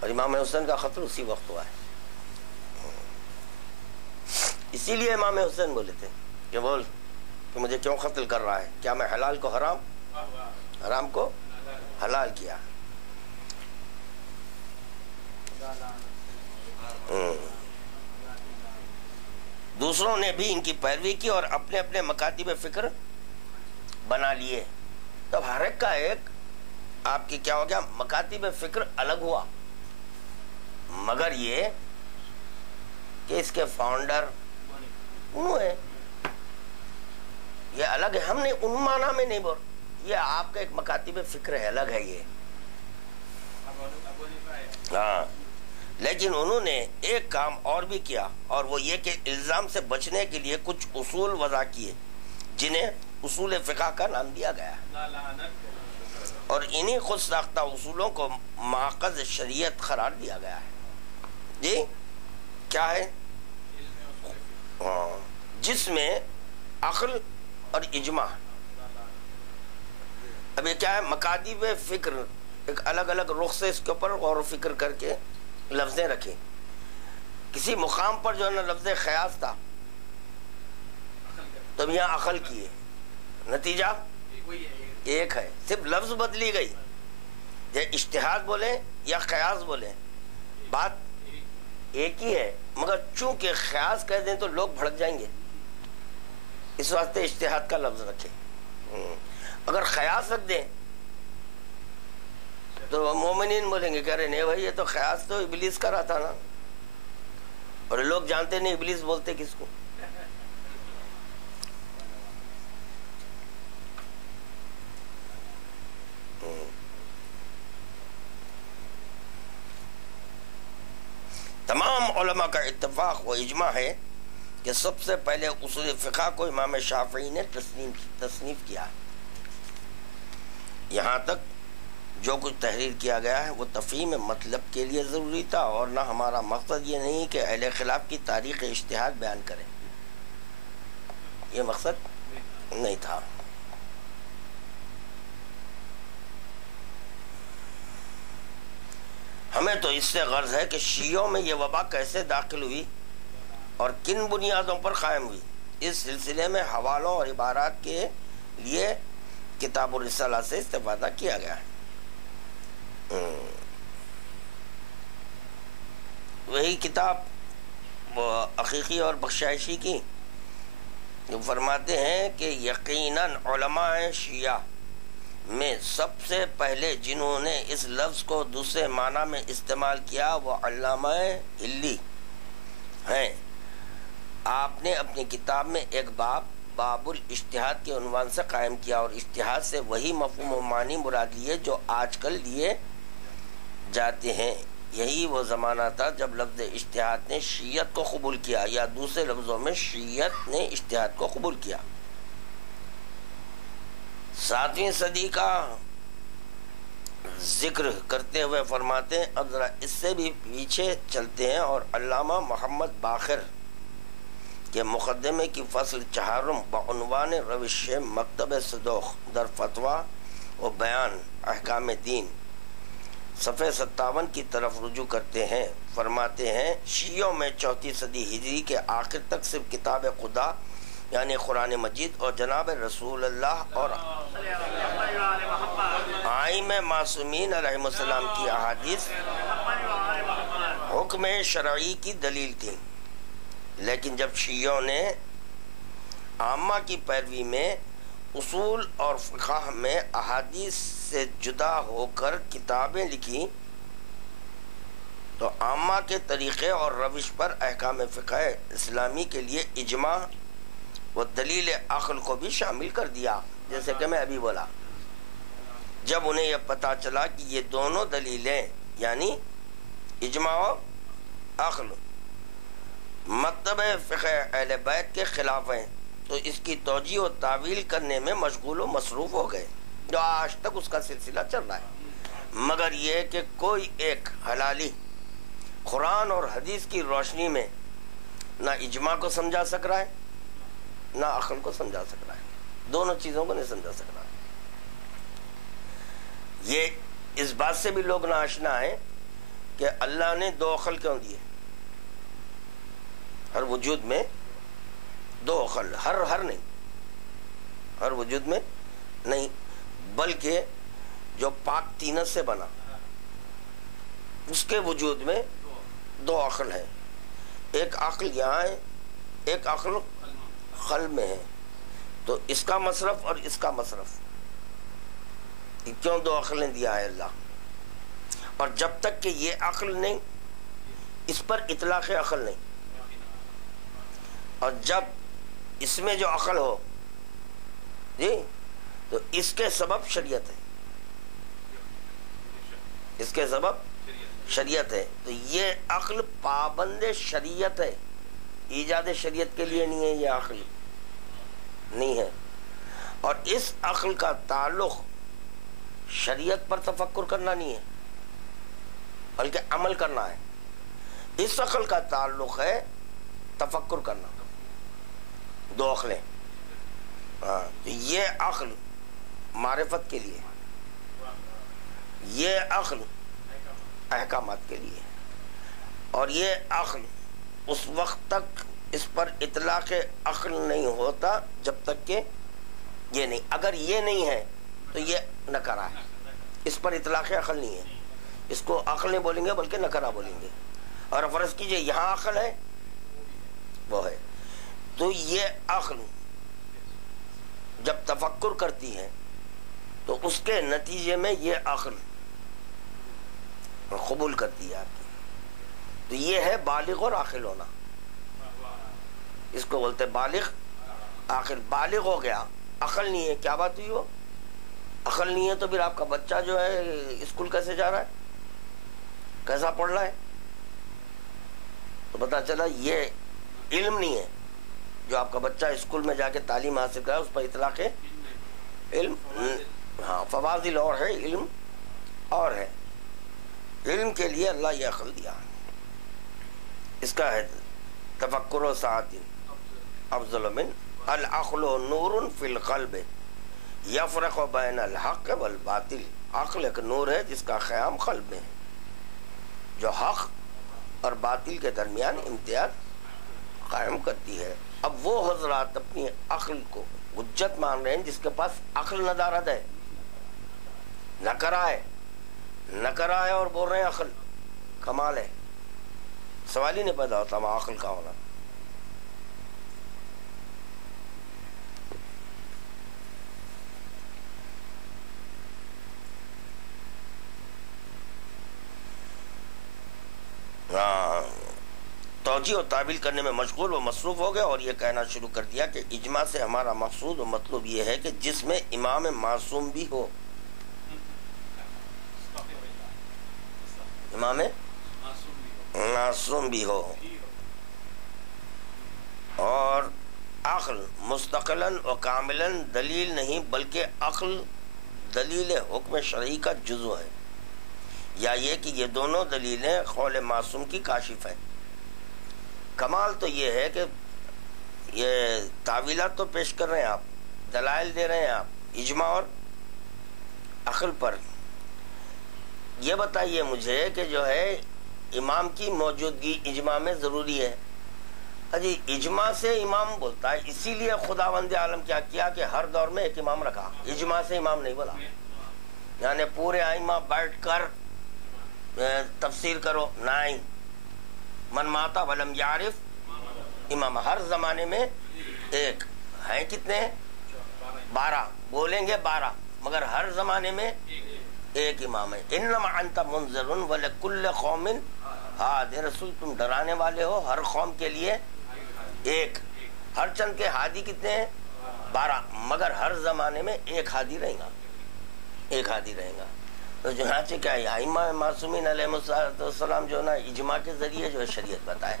اور امام حسین کا قتل اسی وقت ہوا ہے، اسی لیے امام حسین بولے تھے کہ بول کہ مجھے کیوں قتل کر رہا ہے؟ کیا میں حلال کو حرام کو حلال کیا؟ دوسروں نے بھی ان کی پیروی کی اور اپنے اپنے مکاتب فکر بنا لیے۔ تب ہر ایک کا ایک آپ کی کیا ہو گیا؟ مکاتب فکر الگ ہوا، مگر یہ کہ اس کے فاؤنڈر انہوں ہیں، یہ الگ ہے۔ ہم نے ان معنی میں نہیں بول، یہ آپ کا ایک مکاتب فکر ہے، الگ ہے یہ، ہاں۔ لیکن انہوں نے ایک کام اور بھی کیا، اور وہ یہ کہ الزام سے بچنے کے لیے کچھ اصول وضع کیے جنہیں اصول فقہ کا نام دیا گیا ہے، اور انہی خود ساختہ اصولوں کو ماخذ شریعت قرار دیا گیا ہے جی۔ کیا ہے؟ جس میں عقل اور اجماع۔ اب یہ کیا ہے؟ مکاتب فکر ایک الگ الگ رخ سے اس کے اوپر غور و فکر کر کے لفظیں رکھیں۔ کسی مقام پر جو ہے نا لفظ خیاس تھا تو اب یہاں عقل کی ہے، نتیجہ ایک ہے، صرف لفظ بدلی گئی، یا اجتہاد بولیں یا قیاس بولیں، بات ایک ہی ہے، مگر چونکہ قیاس کہہ دیں تو لوگ بھڑک جائیں گے، اس واسطے اجتہاد کا لفظ رکھیں۔ اگر قیاس رکھ دیں تو مومنین بولیں گے، کہہ رہے نہیں بھائی یہ تو قیاس تو ابلیس کا رہا تھا نا، اور لوگ جانتے نہیں ابلیس بولتے کس کو۔ علماء کا اتفاق و اجماع ہے کہ سب سے پہلے اصول فقہ کو امام شافعی نے تصنیف کیا. یہاں تک جو کچھ تحریر کیا گیا ہے وہ تفہیم مطلب کے لیے ضروری تھا، اور نہ ہمارا مقصد یہ نہیں کہ اہل خلاف کی تاریخ اجتہاد بیان کریں، یہ مقصد نہیں تھا. ہمیں تو اس سے غرض ہے کہ شیعوں میں یہ وبا کیسے داخل ہوئی اور کن بنیادوں پر قائم ہوئی. اس سلسلے میں حوالوں اور عبارات کے لیے کتاب الرسالہ سے استفادہ کیا گیا ہے. وہی کتاب عقیقی اور بخشائشی کی فرماتے ہیں کہ یقیناً علماء شیعہ میں سب سے پہلے جنہوں نے اس لفظ کو دوسرے معنی میں استعمال کیا وہ علامہ ہلی ہیں. آپ نے اپنی کتاب میں ایک باب الاجتہاد کے عنوان سے قائم کیا، اور اجتہاد سے وہی مفہوم و معنی مراد لیے جو آج کل لیے جاتے ہیں. یہی وہ زمانہ تھا جب لفظ اجتہاد نے شیعت کو قبول کیا، یا دوسرے لفظوں میں شیعت نے اجتہاد کو قبول کیا. 7ویں صدی کا ذکر کرتے ہوئے فرماتے ہیں اب ذرا اس سے بھی پیچھے چلتے ہیں اور علامہ محمد باقر کے مقدمے کی فصل 4 بعنوان روش مکتب صدوق در فتویٰ و بیان احکام دین صفحہ 57 کی طرف رجوع کرتے ہیں. فرماتے ہیں شیعوں میں 4 صدی ہجری کے آخر تک صرف کتاب خدا یعنی قرآن مجید اور جناب رسول اللہ اور ائمہ معصومین علیہ السلام کی احادیث حکم شرعی کی دلیل تھی. لیکن جب شیعوں نے عامہ کی پیروی میں اصول اور فقہ میں احادیث سے جدا ہو کر کتابیں لکھی تو عامہ کے طریقے اور روش پر احکام فقہ اسلامی کے لیے اجماع و دلیل عقل کو بھی شامل کر دیا. جیسے کہ میں ابھی بولا، جب انہیں یہ پتہ چلا کہ یہ دونوں دلیلیں یعنی اجماع و عقل مکتب فقہ اہل بیت کے خلاف ہیں تو اس کی توجیہ و تعویل کرنے میں مشغول و مصروف ہو گئے، جو آج تک اس کا سلسلہ چل رہا ہے. مگر یہ کہ کوئی ایک حلالی قرآن اور حدیث کی روشنی میں نہ اجماع کو سمجھا سک رہا ہے نہ عقل کو سمجھا سک رہا ہے، دونوں چیزوں کو نہیں سمجھا سک رہا ہے. یہ اس بات سے بھی لوگ ناآشنا ہیں کہ اللہ نے 2 عقل کیوں دیے. ہر وجود میں 2 عقل، ہر نہیں، ہر وجود میں نہیں، بلکہ جو پاک طینت سے بنا اس کے وجود میں 2 عقل ہیں. ایک عقل یہاں ہے، ایک عقل قلب میں ہے. تو اس کا مصرف اور اس کا مصرف، کیوں 2 عقلیں دیا ہے اللہ؟ اور جب تک کہ یہ عقل نہیں، اس پر اطلاق عقل نہیں، اور جب اس میں جو عقل ہو جی تو اس کے سبب شریعت ہے، اس کے سبب شریعت ہے. تو یہ عقل پابند شریعت ہے، ایجاد شریعت کے لیے نہیں ہے، یہ عقل نہیں ہے. اور اس عقل کا تعلق شریعت پر تفکر کرنا نہیں ہے بلکہ عمل کرنا ہے. اس عقل کا تعلق ہے تفکر کرنا. 2 عقلیں، تو یہ عقل معرفت کے لیے، یہ عقل احکامات کے لیے، اور یہ عقل اس وقت تک اس پر اطلاق عقل نہیں ہوتا جب تک کہ یہ نہیں. اگر یہ نہیں ہے تو یہ نکرہ ہے، اس پر اطلاق عقل نہیں ہے، اس کو عقل نہیں بولیں گے بلکہ نکرہ بولیں گے. اور فرض کیجئے یہاں عقل ہے، وہ ہے، تو یہ عقل جب تفکر کرتی ہے تو اس کے نتیجے میں یہ عقل قبول کرتی ہے آپ کی. تو یہ ہے بالغ اور عاقل ہونا، اس کو بولتے بالغ عاقل. بالغ ہو گیا، عقل نہیں ہے، کیا بات ہوئی؟ وہ عقل نہیں ہے تو پھر آپ کا بچہ جو ہے اسکول کیسے جا رہا ہے، کیسا پڑھ رہا ہے؟ پتہ چلا یہ علم نہیں ہے جو آپ کا بچہ اسکول میں جا کے تعلیم حاصل کرا، اس پر اطلاق علم، ہاں فواضل اور ہے، علم اور ہے۔ علم کے لیے اللہ یہ عقل دیا، اس کا ہے تفکر و سعادت افضل من العقل نور فی القلب یفرق بین الحق والباطل۔ عقل ایک نور ہے جس کا قیام قلب میں ہے، جو حق اور باطل کے درمیان امتیاز قائم کرتی ہے۔ اب وہ حضرات اپنی عقل کو حجت مان رہے ہیں جس کے پاس عقل ندارت ہے، نہ کرا ہے اور بول رہے ہیں عقل کمال ہے۔ سوال ہی نہیں پیدا ہوتا وہاں عقل کا ہونا۔ توجیہ و تعبیل کرنے میں مشغول و مصروف ہو گیا اور یہ کہنا شروع کر دیا کہ اجماع سے ہمارا مقصود و مطلوب یہ ہے کہ جس میں امام معصوم بھی ہو، امام معصوم بھی ہو، اور عقل مستقلاً و کاملاً دلیل نہیں بلکہ عقل دلیل حکم شرعی کا جزو ہے، یا یہ کہ یہ دونوں دلیلیں قول معصوم کی کاشف ہیں۔ کمال تو یہ ہے کہ یہ تعویلات تو پیش کر رہے ہیں آپ، دلائل دے رہے ہیں آپ اجماع اور عقل پر۔ یہ بتائیے مجھے کہ جو ہے امام کی موجودگی اجماع میں ضروری ہے۔ جی اجماع سے امام بولتا ہے، اسی لیے خداوند عالم کیا کیا کہ ہر دور میں ایک امام رکھا، اجماع سے امام نہیں بولا، یعنی پورے ائمہ بیٹھ کر تفسیر کرو، نہیں، من ماتا ولم یعرف امام، ہر زمانے میں ایک ہیں، کتنے 12 بولیں گے 12، مگر ہر زمانے میں ایک امام ہے۔ انما انت منذر ولکل قوم ہاد، رسول تم ڈرانے والے ہو ہر قوم کے لیے ایک، ہر چند کے ہادی کتنے ہیں 12، مگر ہر زمانے میں ایک ہادی رہے گا، ایک ہادی رہے گا۔ تو چنانچہ کیا ہے ائمہ معصومین علیہ السلام جو نا اجماع کے ذریعے جو ہے شریعت بتائے۔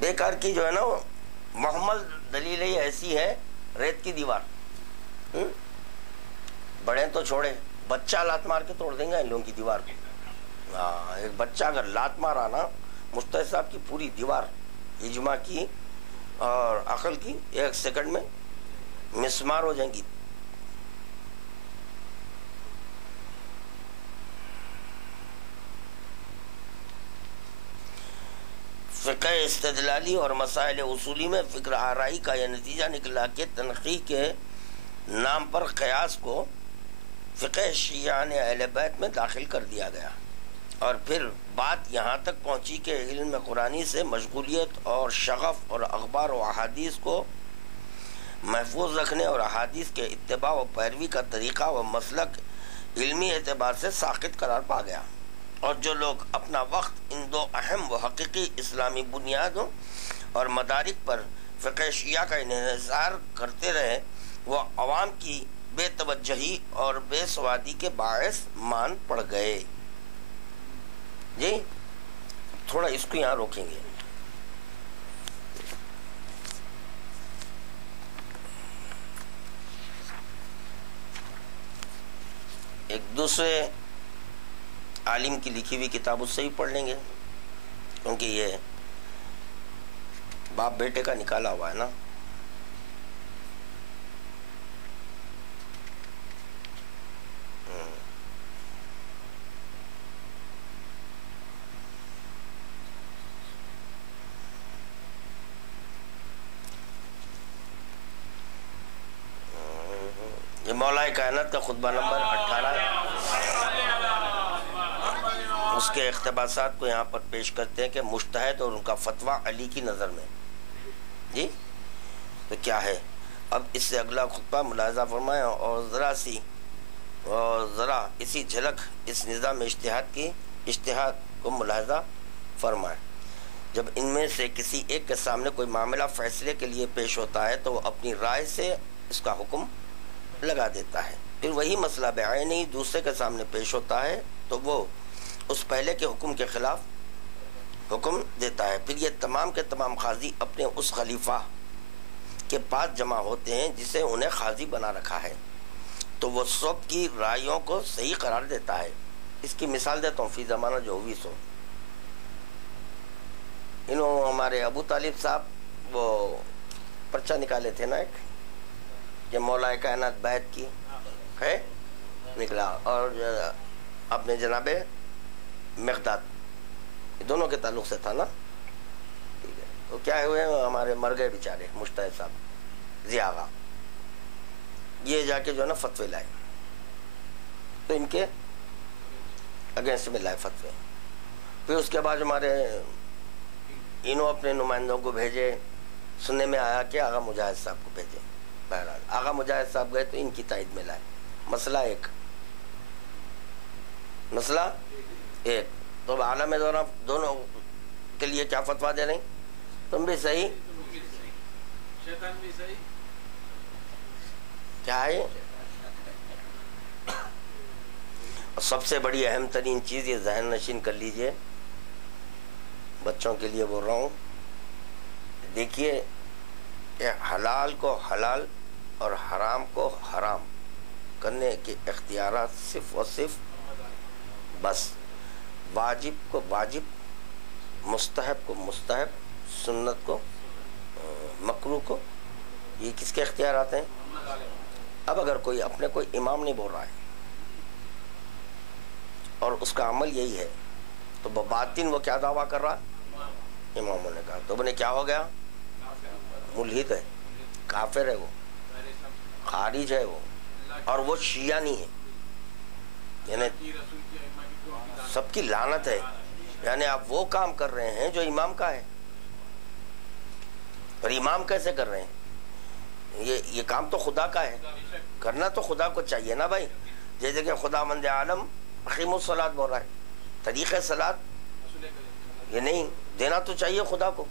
بیکار کی جو ہے نا محمل دلیل ہی ایسی ہے، ریت کی دیوار، بڑے تو چھوڑے، بچہ لات مار کے توڑ دیں گے ان لوگوں کی دیوار کو۔ ہاں ایک بچہ اگر لات مارا نا مجتہد صاحب کی پوری دیوار اجماع کی اور عقل کی 1 سیکنڈ میں مسمار ہو جائیں گی۔ فقہ استدلالی اور مسائل اصولی میں فکر آرائی کا یہ نتیجہ نکلا کہ تنقیح کے نام پر قیاس کو فقہ شیعان اہل بیت میں داخل کر دیا گیا، اور پھر بات یہاں تک پہنچی کہ علم قرآنی سے مشغولیت اور شغف اور اخبار و احادیث کو محفوظ رکھنے اور احادیث کے اتباع و پیروی کا طریقہ و مسلک علمی اعتبار سے ساقط قرار پا گیا، اور جو لوگ اپنا وقت ان 2 اہم و حقیقی اسلامی بنیادوں اور مدارک پر فقہ شیعہ کا انحصار کرتے رہے، وہ عوام کی بے توجہی اور بے سوادی کے باعث مان پڑ گئے۔ جی تھوڑا اس کو یہاں روکیں گے۔ ایک دوسرے عالم کی لکھی ہوئی کتاب اس سے ہی پڑھ لیں گے، کیونکہ یہ باپ بیٹے کا نکالا ہوا ہے نا۔ یہ مولا کائنات کا خطبہ نمبر 18 اس کے اقتباسات کو یہاں پر پیش کرتے ہیں کہ مجتہد اور ان کا فتویٰ علی کی نظر میں۔ جی تو کیا ہے، اب اس سے اگلا خطبہ ملاحظہ فرمائیں اور ذرا اسی جھلک اس نظام اشتہاد کو ملاحظہ فرمائیں۔ جب ان میں سے کسی ایک کے سامنے کوئی معاملہ فیصلے کے لیے پیش ہوتا ہے تو وہ اپنی رائے سے اس کا حکم لگا دیتا ہے، پھر وہی مسئلہ بعینی دوسرے کے سامنے پیش ہوتا ہے تو وہ اس پہلے کے حکم کے خلاف حکم دیتا ہے. پھر یہ تمام کے تمام قاضی اپنے اس خلیفہ کے پاس جمع ہوتے ہیں جسے انہیں قاضی بنا رکھا ہے، تو وہ سب کی رائیوں کو صحیح قرار دیتا ہے. اس کی مثال دیتا ہوں. فی زمانہ جو ہوئی سو انہوں ہمارے ابو طالب صاحب وہ پرچہ نکالے تھے نا، ایک کہ مولا کائنات بیعت کی ہے نکلا، اور اپنے جناب مقداد دونوں کے تعلق سے تھا نا. ٹھیک ہے، تو کیا ہوئے ہمارے مر گئے بیچارے مشتاق صاحب ضیاء آغا، یہ جا کے جو ہے نا فتوے لائے، تو ان کے اگینسٹ میں لائے فتوے. پھر اس کے بعد ہمارے انہوں اپنے نمائندوں کو بھیجے، سننے میں آیا کہ آغا مجاہد صاحب کو بھیجے. بہرحال آغا مجاہد صاحب گئے تو ان کی تائید میں لائے. مسئلہ ایک، مسئلہ ایک. تو عالم دونوں کے لیے کیا فتویٰ دے رہے ہیں؟ تم بھی صحیح، شیطان بھی صحیح. کیا ہے؟ سب سے بڑی اہم ترین چیز یہ ذہن نشین کر لیجئے، بچوں کے لیے بول رہا ہوں. دیکھیے کہ حلال کو حلال اور حرام کو حرام کرنے کے اختیارات صرف و صرف بس واجب کو واجب، مستحب کو مستحب، سنت کو مکروہ کو، یہ کس کے اختیارات ہیں؟ اب اگر کوئی اپنے کوئی امام نہیں بول رہا ہے اور اس کا عمل یہی ہے تو بباطن وہ کیا دعویٰ کر رہا؟ اماموں نے کہا تو بنے کیا ہو گیا؟ ملحد ہے، کافر ہے، وہ خارج ہے وہ، اور وہ شیعہ نہیں ہے، یعنی سب کی لعنت ہے. یعنی آپ وہ کام کر رہے ہیں جو امام کا ہے، اور امام کیسے کر رہے ہیں؟ یہ کام تو خدا کا ہے، کرنا تو خدا کو چاہیے نا بھائی. جیسے کہ خدا مند عالم اقیموا الصلاۃ بول رہا ہے، طریقہ صلاۃ یہ نہیں دینا تو چاہیے خدا کو.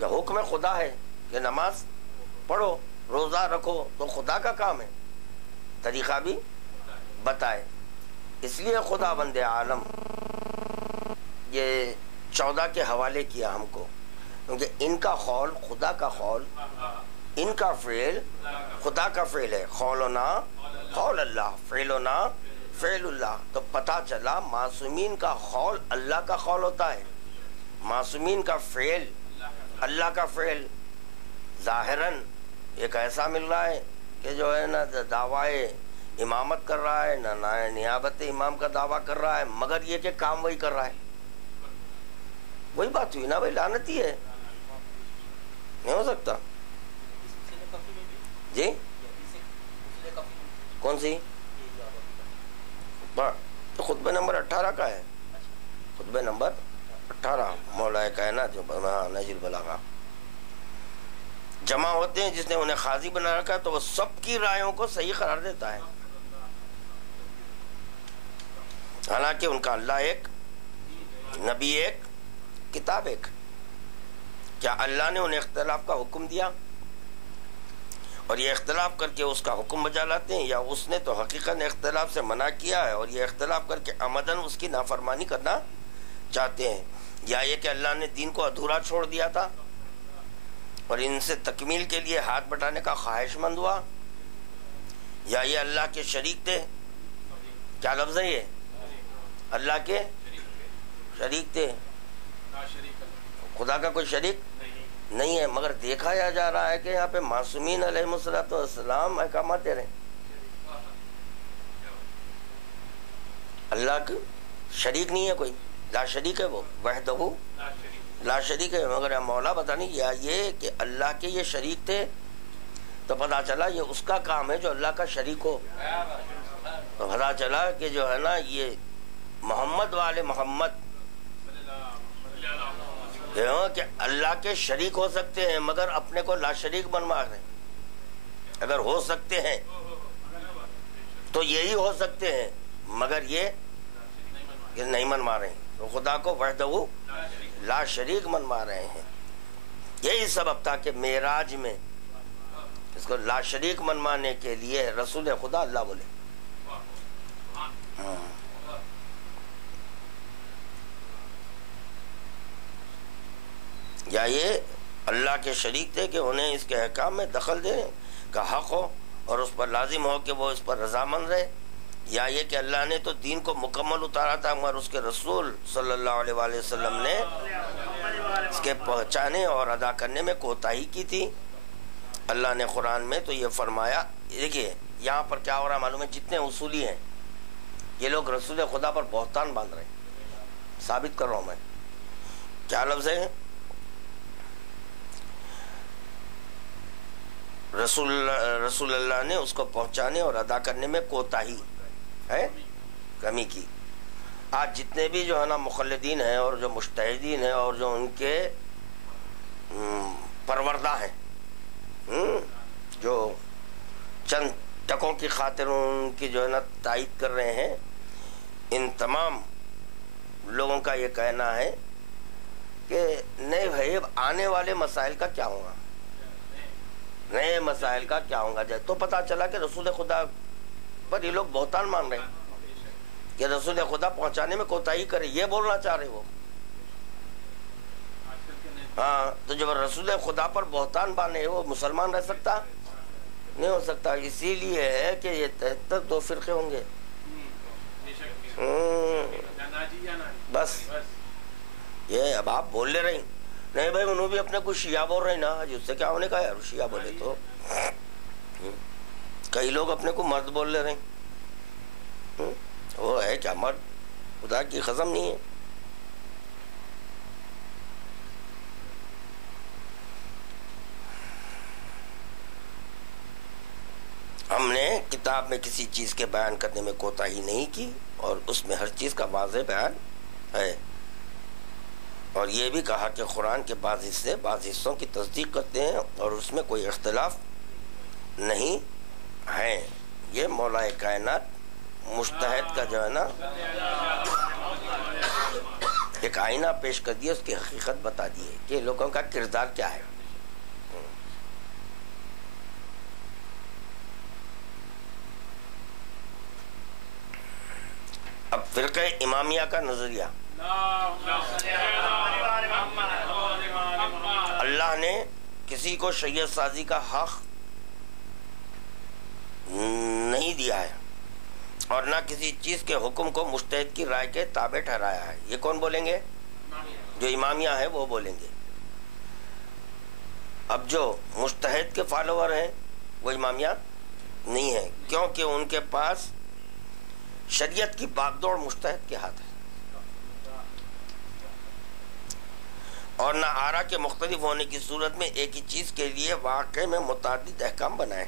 یہ حکم خدا ہے کہ نماز پڑھو، روزہ رکھو، تو خدا کا کام ہے، طریقہ بھی بتائے. اس لیے خدا بند عالم یہ 14 کے حوالے کیا ہم کو، کیونکہ ان کا قول خدا کا قول، ان کا فعل خدا کا فعل ہے. قولنا قول اللہ، فعلنا فعل اللہ. تو پتہ چلا معصومین کا قول اللہ کا قول ہوتا ہے، معصومین کا فعل اللہ کا فعل. ظاہراً ایک ایسا مل رہا ہے کہ جو ہے نا دعوی امامت کر رہا ہے، نہ نیابت امام کا دعویٰ کر رہا ہے، مگر یہ کہ کام وہی کر رہا ہے. وہی بات ہوئی نا بھائی، لعنت ہی ہے، نہیں ہو سکتا. جی کون سی؟ تو خطبہ نمبر 18 کا ہے، خطبہ نمبر 18 مولا کائنات جو نہج البلاغہ جمع ہوتے ہیں جس نے انہیں قاضی بنا رکھا تو وہ سب کی رائیوں کو صحیح قرار دیتا ہے. حالانکہ ان کا اللہ ایک، نبی ایک، کتاب ایک. کیا اللہ نے انہیں اختلاف کا حکم دیا اور یہ اختلاف کر کے اس کا حکم بجا لاتے ہیں، یا اس نے تو حقیقت اختلاف سے منع کیا ہے اور یہ اختلاف کر کے عمدن اس کی نافرمانی کرنا چاہتے ہیں؟ یا یہ کہ اللہ نے دین کو ادھورا چھوڑ دیا تھا اور ان سے تکمیل کے لیے ہاتھ بٹانے کا خواہش مند ہوا، یا یہ اللہ کے شریک تھے؟ کیا لفظ ہے یہ؟ اللہ کے شریک تھے. خدا کا کوئی شریک نہیں ہے، مگر دیکھا جا رہا ہے کہ یہاں پہ معصومین علیہ السلام احکامات دے رہے ہیں. اللہ کا شریک نہیں ہے کوئی، لا شریک ہے، وہ وحدہ لا شریک ہے. مگر مولا بتا نہیں یا یہ کہ اللہ کے یہ شریک تھے تو پتا چلا یہ اس کا کام ہے جو اللہ کا شریک ہو. تو پتا چلا کہ جو ہے نا یہ محمد والے محمد کہ اللہ کے شریک ہو سکتے ہیں مگر اپنے کو لا شریک بنوا رہے ہیں. اگر ہو سکتے ہیں تو یہی ہو سکتے ہیں مگر یہ نہیں منوا رہے ہیں. تو خدا کو وحدہ لا شریک منوا رہے ہیں. یہی سبب تھا کہ معراج میں اس کو لا شریک منوانے کے لیے رسول خدا اللہ بولے. یا یہ اللہ کے شریک تھے کہ انہیں اس کے احکام میں دخل دینے کا حق ہو اور اس پر لازم ہو کہ وہ اس پر رضامند رہے، یا یہ کہ اللہ نے تو دین کو مکمل اتارا تھا مگر اس کے رسول صلی اللہ علیہ وآلہ وسلم نے اس کے پہنچانے اور ادا کرنے میں کوتاہی کی تھی. اللہ نے قرآن میں تو یہ فرمایا. دیکھیے یہاں پر کیا ہو رہا معلوم ہے، جتنے اصولی ہیں یہ لوگ رسول خدا پر بہتان باندھ رہے ہیں. ثابت کر رہا ہوں میں، کیا لفظ ہے؟ رسول اللہ نے اس کو پہنچانے اور ادا کرنے میں کوتاہی ہے، کمی کی. آج جتنے بھی جو ہے نا مخلدین ہیں اور جو مجتہدین ہیں اور جو ان کے پروردہ ہیں، جو چند ٹکوں کی خاطر ان کی جو ہے نا تائید کر رہے ہیں، ان تمام لوگوں کا یہ کہنا ہے کہ نہیں بھائی آنے والے مسائل کا کیا ہوگا، نئے مسائل کا کیا ہوگا. جائے تو پتہ چلا کہ رسول خدا پر یہ لوگ بہتان مان رہے ہیں کہ رسول خدا پہنچانے میں کوتاہی کرے، یہ بولنا چاہ رہے وہ. ہاں تو جب رسول خدا پر بہتان باندھے وہ مسلمان رہ سکتا نہیں ہو سکتا. اسی لیے ہے کہ یہ 73 فرقے ہوں گے. بس یہ اب آپ بول لے رہی نہیں بھائی، انہوں بھی اپنے کو شیعہ بول رہے نا، اس سے کیا ہونے کا یار، شیعہ بولے تو کئی لوگ اپنے کو مرد بول لے رہے ہیں. وہ ہے کیا مرد؟ خدا کی قسم نہیں ہے. ہم نے کتاب میں کسی چیز کے بیان کرنے میں کوتاہی نہیں کی اور اس میں ہر چیز کا واضح بیان ہے. اور یہ بھی کہا کہ قرآن کے بعض حصے بعض حصوں کی تصدیق کرتے ہیں اور اس میں کوئی اختلاف نہیں ہے. یہ مولا کائنات مجتہد کا جو ہے نا ایک آئینہ پیش کر دیا، اس کی حقیقت بتا دی ہے کہ لوگوں کا کردار کیا ہے. اب فرقہ امامیہ کا نظریہ. اللہ نے کسی کو شریعت سازی کا حق نہیں دیا ہے اور نہ کسی چیز کے حکم کو مجتہد کی رائے کے تابع ٹھہرایا ہے. یہ کون بولیں گے؟ جو امامیہ ہے وہ بولیں گے. اب جو مجتہد کے فالوور ہیں وہ امامیہ نہیں ہیں، کیونکہ ان کے پاس شریعت کی باغ دوڑ مجتہد کے ہاتھ ہے اور نہ آرا کے مختلف ہونے کی صورت میں ایک ہی چیز کے لیے واقع میں متعدد احکام بنائے.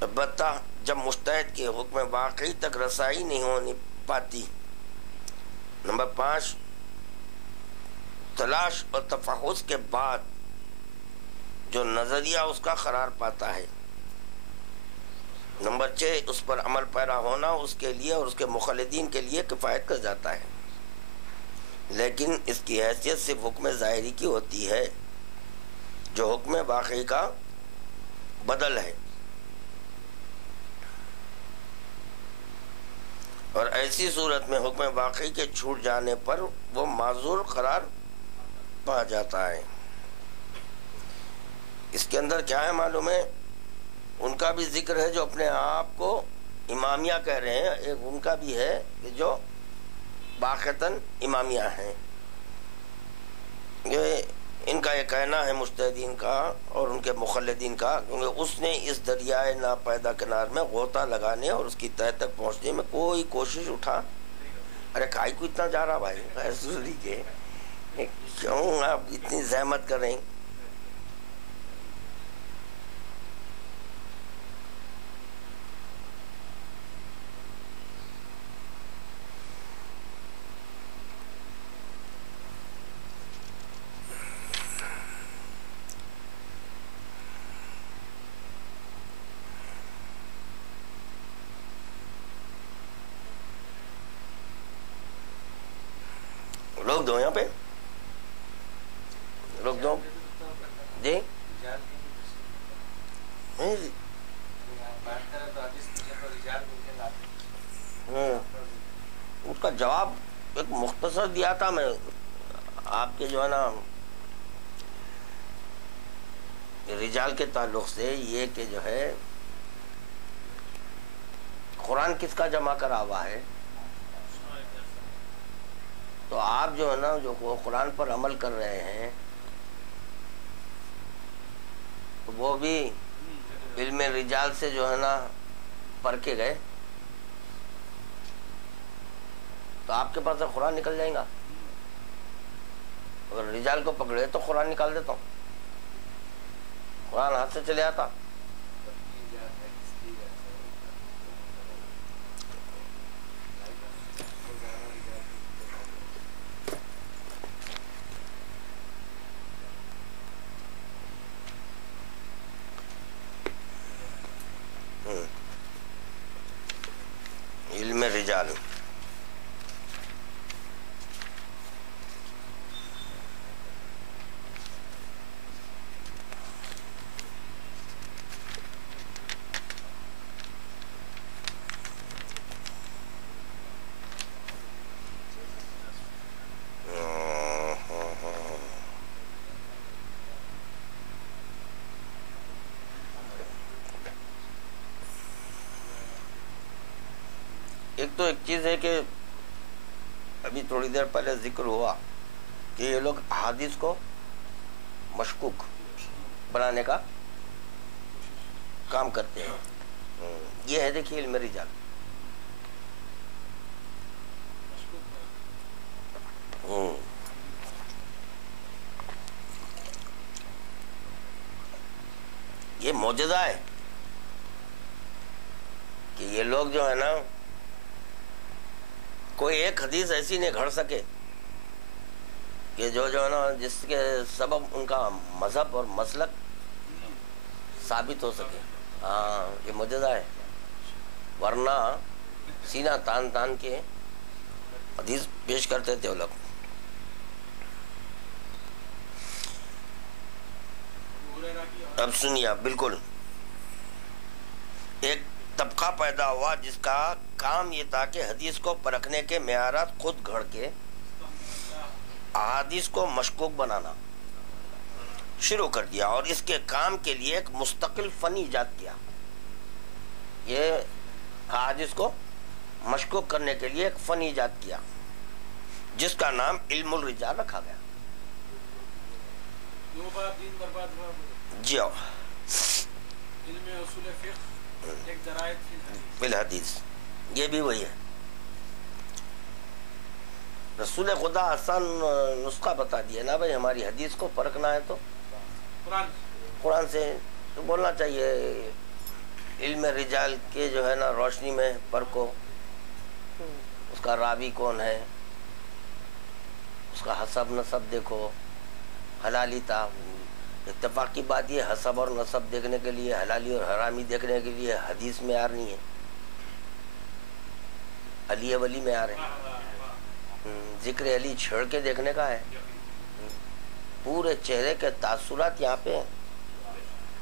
البتہ جب مجتہد کے حکم واقعی تک رسائی نہیں ہونی پاتی. نمبر 5 تلاش اور تفحص کے بعد جو نظریہ اس کا قرار پاتا ہے. نمبر 6 اس پر عمل پیرا ہونا اس کے لیے اور اس کے مخلدین کے لیے کفایت کر جاتا ہے، لیکن اس کی حیثیت صرف حکم ظاہری کی ہوتی ہے جو حکم واقعی کا بدل ہے. اور ایسی صورت میں حکم واقعی کے چھوٹ جانے پر وہ معذور قرار پا جاتا ہے. اس کے اندر کیا ہے معلوم ہے؟ ان کا بھی ذکر ہے جو اپنے آپ کو امامیہ کہہ رہے ہیں، ایک ان کا بھی ہے کہ جو باقتاً امامیہ ہیں. یہ ان کا یہ کہنا ہے مجتہدین کا اور ان کے مخلدین کا، کیونکہ اس نے اس دریائے ناپیدا کنار میں غوطہ لگانے اور اس کی تہہ تک پہنچنے میں کوئی کوشش اٹھا. ارے کائی کو اتنا جا رہا بھائی، غیر ضروری کے کیوں آپ اتنی زحمت کر رہے ہیں؟ روک دو، یہاں پہ روک دو جی. جواب ایک مختصر دیا تھا میں آپ کے جو ہے نا رجال کے تعلق سے، یہ کہ جو ہے قرآن کس کا جمع کرا ہوا ہے، تو آپ جو ہے نا جو قرآن پر عمل کر رہے ہیں تو وہ بھی علم رجال سے جو ہے نا پڑھ کے گئے، تو آپ کے پاس سے قرآن نکل جائے گا. اگر رجال کو پکڑے تو قرآن نکال دیتا ہوں، قرآن ہاتھ سے چلے آتا. علم رجال تو ایک چیز ہے کہ ابھی تھوڑی دیر پہلے ذکر ہوا کہ یہ لوگ احادیث کو مشکوک بنانے کا کام کرتے ہیں. یہ ہے دیکھیے علم رجال. یہ معجزہ ہے کہ یہ لوگ جو ہے نا کوئی ایک حدیث ایسی نہیں گھڑ سکے کہ جو ہے نا جس کے سبب ان کا مذہب اور مسلک ثابت ہو سکے. ہاں یہ معجزہ ہے، ورنہ سینہ تان تان کے حدیث پیش کرتے تھے وہ لوگ. اب سنیے آپ، بالکل ایک طبقہ پیدا ہوا جس کا کام یہ تھا کہ حدیث کو پرکھنے کے معیارات خود گھڑ کے احادیث کو مشکوک بنانا شروع کر دیا، اور اس کے کام کے لیے ایک مستقل فن ایجاد کیا. یہ احادیث کو مشکوک کرنے کے لیے ایک فن ایجاد کیا جس کا نام علم الرجال رکھا گیا. جی ہاں، علم اصول فقہ ایک درائت فی الحدیث، یہ بھی وہی ہے. رسول خدا آسان نسخہ بتا دیا نا بھائی، ہماری حدیث کو پرکھنا ہے تو قرآن سے تو بولنا چاہیے. علم رجال کے جو ہے نا روشنی میں پرکھو، اس کا راوی کون ہے، اس کا حسب نسب دیکھو، حلالی تا. اتفاقی بات یہ حسب اور نسب دیکھنے کے لیے، حلالی اور حرامی دیکھنے کے لیے حدیث میں آر نہیں ہے، علی ولی میں آ رہے ہیں. ذکر علی چھڑ کے دیکھنے کا ہے. پورے چہرے کے تاثرات یہاں پہ ہیں.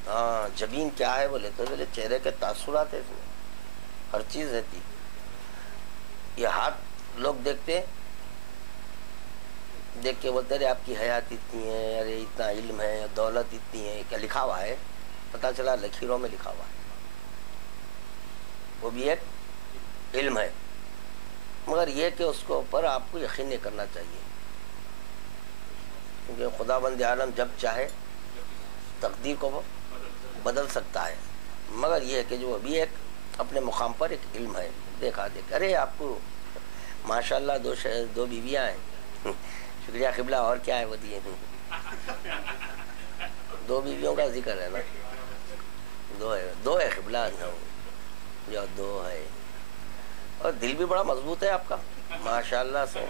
ہاں جبین کیا ہے بولے تو بولے چہرے کے تاثرات ہے، اس میں ہر چیز رہتی. یہ ہاتھ لوگ دیکھتے، دیکھ کے بولتے رہے آپ کی حیات اتنی ہے، ارے اتنا علم ہے، دولت اتنی ہے. کیا لکھا ہوا ہے؟ پتہ چلا لکیروں میں لکھا ہوا ہے. وہ بھی ایک علم ہے، مگر یہ کہ اس کے اوپر آپ کو یقین نہیں کرنا چاہیے، کیونکہ خدا بند عالم جب چاہے تقدیر کو وہ بدل سکتا ہے. مگر یہ کہ جو ابھی ایک اپنے مقام پر ایک علم ہے. دیکھا ارے آپ کو ماشاءاللہ دو بیویاں ہیں، شکریہ قبلہ، اور کیا ہے وہ دیے دو بیویوں کا ذکر ہے نا، دو ہے قبلہ، جو دو ہے. اور دل بھی بڑا مضبوط ہے آپ کا ماشاءاللہ سے.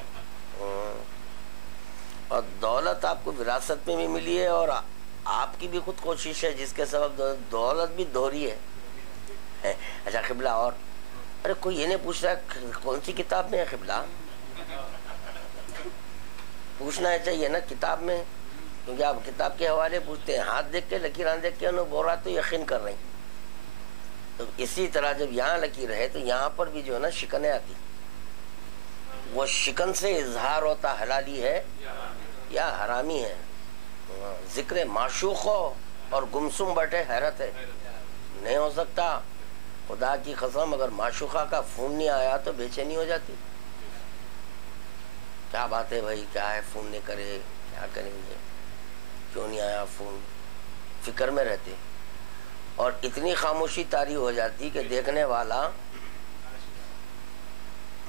اور دولت آپ کو وراثت میں بھی ملی ہے، اور آپ کی بھی خود کوشش ہے جس کے سبب دولت بھی دوہری ہے. اچھا قبلہ، اور ارے کوئی یہ نہیں پوچھ رہا کون سی کتاب میں ہے قبلہ، پوچھنا چاہیے نا کتاب میں، کیونکہ آپ کتاب کے حوالے پوچھتے ہیں، ہاتھ دیکھ کے لکیران دیکھ کے انہوں بول رہا تو یقین کر رہے ہیں. تو اسی طرح جب یہاں لکیر ہے تو یہاں پر بھی جو ہے نا شکنیں آتی. وہ شکن سے اظہار ہوتا حلالی ہے یا حرامی ہے. ذکر معشوق ہو اور گمسم بیٹھے حیرت ہے. نہیں ہو سکتا. خدا کی قسم اگر معشوقہ کا فون نہیں آیا تو بے چینی ہو جاتی. کیا بات ہے بھائی, کیا ہے, فون نہیں کرے, کیا کریں گے, کیوں نہیں آیا فون, فکر میں رہتے. اور اتنی خاموشی طاری ہو جاتی کہ دیکھنے والا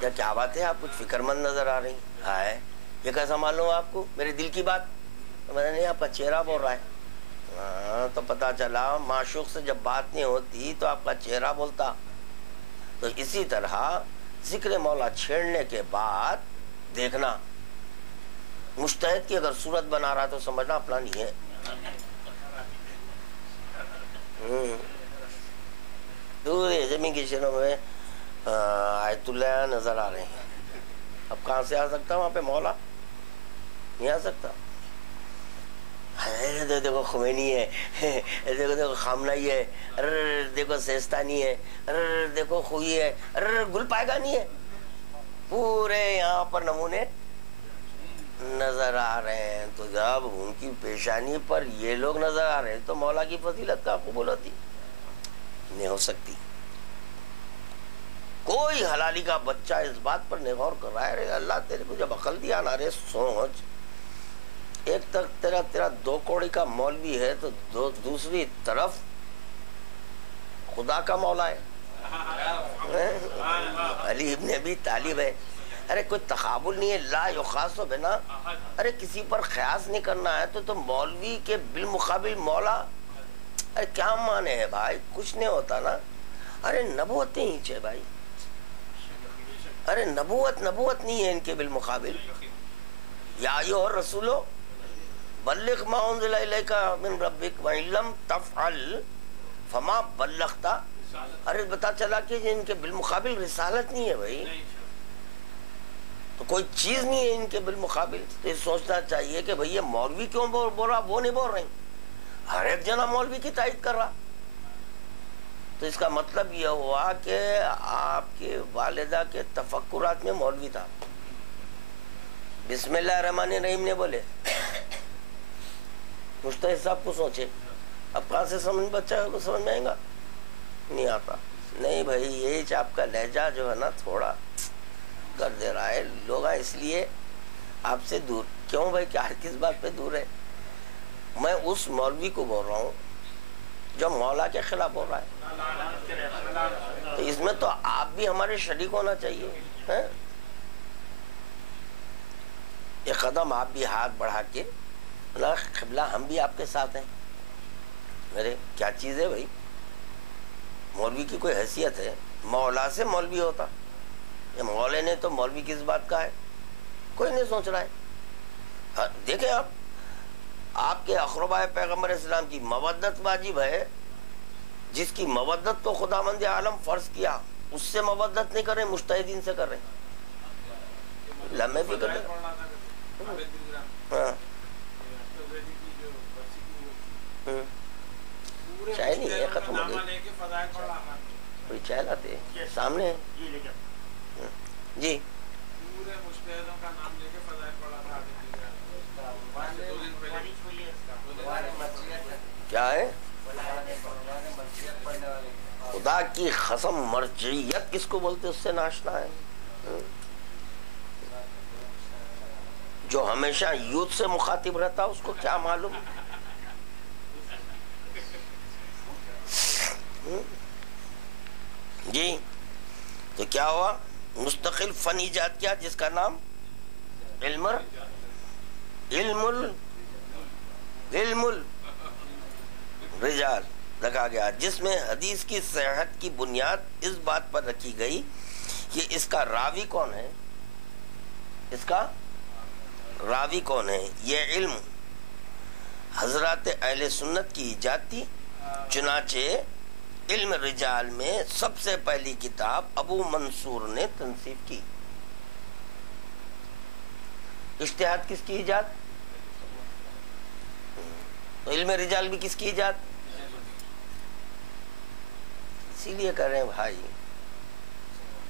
کیا بات ہے, آپ کچھ فکر مند نظر آ رہی ہے, یہ کیسا معلوم آپ کو, میرے دل کی بات. میں نے نہیں, آپ کا چہرہ بول رہا ہے. تو پتا چلا معشوق سے جب بات نہیں ہوتی تو آپ کا چہرہ بولتا. تو اسی طرح ذکر مولا چھیڑنے کے بعد دیکھنا, مجتہد کی اگر صورت بنا رہا تو سمجھنا اپنا نہیں ہے. دور زمین کی شہروں میں آیت اللہ نظر آ رہے ہیں. اب کہاں سے آ سکتا وہاں پہ مولا, نہیں آ سکتا. دیکھو خمینی ہے, دیکھو خامنائی ہے, ارے دیکھو سیستانی ہے, ارے دیکھو خوئی ہے, ارے گل پائے گا نہیں ہے. پورے یہاں پر نمونے نظر آ رہے ہیں. تو جب ان کی پیشانی پر یہ لوگ نظر آ رہے ہیں تو مولا کی فضیلت کا قبول ہوتی نہیں ہو سکتی. کوئی حلالی کا بچہ اس بات پر نہیں غور کر رہا ہے. اللہ تیرے کو جب عقل دیا نا, رے سوچ, ایک طرف تیرا 2 کوڑی کا مولوی ہے تو دوسری طرف خدا کا مولا ہے, علی ابن ابی طالب ہے. ارے کوئی تقابل نہیں ہے, لا یخاص بنا. ارے کسی پر قیاس نہیں کرنا ہے تو مولوی کے بالمقابل مولا. ارے کیا مانے ہے بھائی, کچھ نہیں ہوتا نا. ارے نبوت نہیں ہے بھائی, ارے نبوت نہیں ہے ان کے بالمقابل. یا ایھا الرسول بلغ ما انزل الیک من ربک وان لم تفعل فما بلغت. ارے بتا چلا کہ ان کے بالمقابل رسالت نہیں ہے بھائی, تو کوئی چیز نہیں ہے ان کے بالمقابل. تو یہ سوچنا چاہیے کہ بھئی یہ مولوی کیوں بول رہا, وہ نہیں بول رہے, ہر ایک جنا مولوی کی تائید کر رہا. تو اس کا مطلب یہ ہوا کہ آپ کے والدہ کے تفکرات میں مولوی تھا. بسم اللہ الرحمن الرحیم نے بولے, مجتہد صاحب کو سوچے. اب کہاں سے بچہ کو سمجھ میں آئے گا, نہیں آتا. نہیں بھائی, یہ آپ کا لہجہ جو ہے نا تھوڑا کر دے رہا ہے. لوگ اس لیے آپ سے دور. کیوں بھائی, کیا کس بات پہ دور ہے؟ میں اس مولوی کو بول رہا ہوں جو مولا کے خلاف بول رہا ہے. تو اس میں تو آپ بھی ہمارے شریک ہونا چاہیے. ایک قدم آپ بھی ہاتھ بڑھا کے, قبلہ ہم بھی آپ کے ساتھ ہیں. میرے کیا چیز ہے بھائی, مولوی کی کوئی حیثیت ہے؟ مولا سے مولوی ہوتا, یہ مولے نے تو مولوی کس بات کا ہے, کوئی نہیں سوچ رہا ہے. دیکھیں آپ کے اقربائے پیغمبر اسلام کی مودت واجب ہے. جس کی مودت تو خداوند عالم فرض کیا, اس سے مودت نہیں کر رہے, مجتہدین سے کر رہے. لمحے بھی کر رہے. چائے نہیں ہے, ختم ہو گئی. کوئی چائے لاتے سامنے جی. کیا ہے خدا کی قسم, مرجعیت کس کو بولتے اس سے ناشنا ہے. جو ہمیشہ یوتھ سے مخاطب رہتا اس کو کیا معلوم. جی تو کیا ہوا, مستقل فن ایجاد کیا جس کا نام علم الرجال رکھا گیا, جس میں حدیث کی صحت کی بنیاد اس بات پر رکھی گئی کہ اس کا راوی کون ہے, اس کا راوی کون ہے. یہ علم حضرات اہل سنت کی ایجاد تھی. چنانچہ علم رجال میں سب سے پہلی کتاب ابو منصور نے تنصیب کی. اجتہاد کس کی ایجاد, علم رجال بھی کس کی ایجاد. اسی لیے کہہ رہے ہیں بھائی,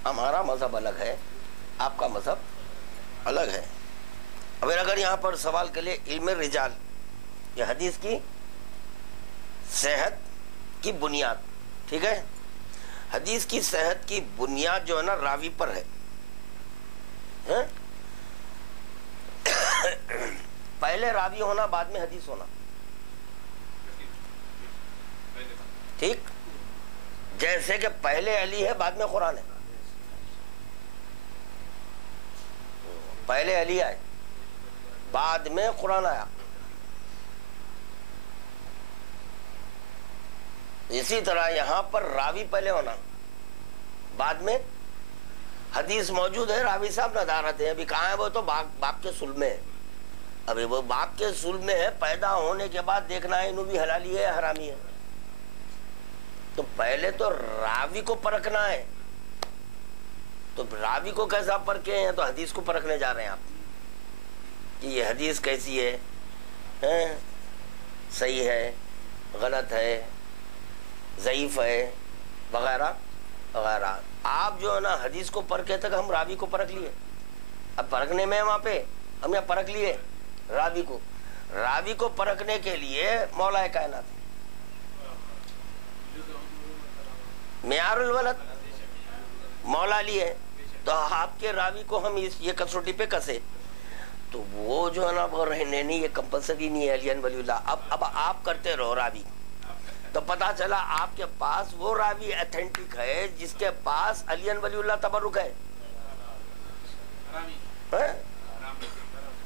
ہمارا مذہب الگ ہے, آپ کا مذہب الگ ہے. اگر یہاں پر سوال کے لیے علم رجال، یہ حدیث کی صحت کی بنیاد، ٹھیک ہے، حدیث کی صحت کی بنیاد جو ہے نا راوی پر ہے. پہلے راوی ہونا، بعد میں حدیث ہونا، ٹھیک، جیسے کہ پہلے علی ہے بعد میں قرآن ہے. پہلے علی آئے بعد میں قرآن آیا. اسی طرح یہاں پر راوی پہلے ہونا، بعد میں حدیث موجود ہے. راوی صاحب ندارت ہے، ابھی کہاں ہے وہ؟ تو باپ کے صلب میں ہے. ابھی وہ باپ کے صلب میں ہے، پیدا ہونے کے بعد دیکھنا ہے انہوں بھی حلالی ہے حرامی ہے. تو پہلے تو راوی کو پرکھنا ہے. تو راوی کو کیسا پرکھے ہیں؟ تو حدیث کو پرکھنے جا رہے ہیں آپ کہ یہ حدیث کیسی ہے، صحیح ہے، غلط ہے، ضعیف ہے، وغیرہ وغیرہ. آپ جو ہے نا حدیث کو پرکھے تک ہم راوی کو پرکھ لیے. اب پرکھنے میں وہاں پہ ہم یہاں پرکھ لیے راوی کو. راوی کو پرکھنے کے لیے مولا کائنات معیار الولد مولا علی ہے. تو آپ کے راوی کو ہم یہ کسوٹی پہ کسے تو وہ جو ہے نا وہ رہنے نہیں، یہ کمپلسری نہیں ہے. علی ولی اللہ اب آپ کرتے رہو راوی. تو پتا چلا آپ کے پاس وہ راوی ایتھینٹک ہے جس کے پاس علی ولی اللہ تبرک ہے،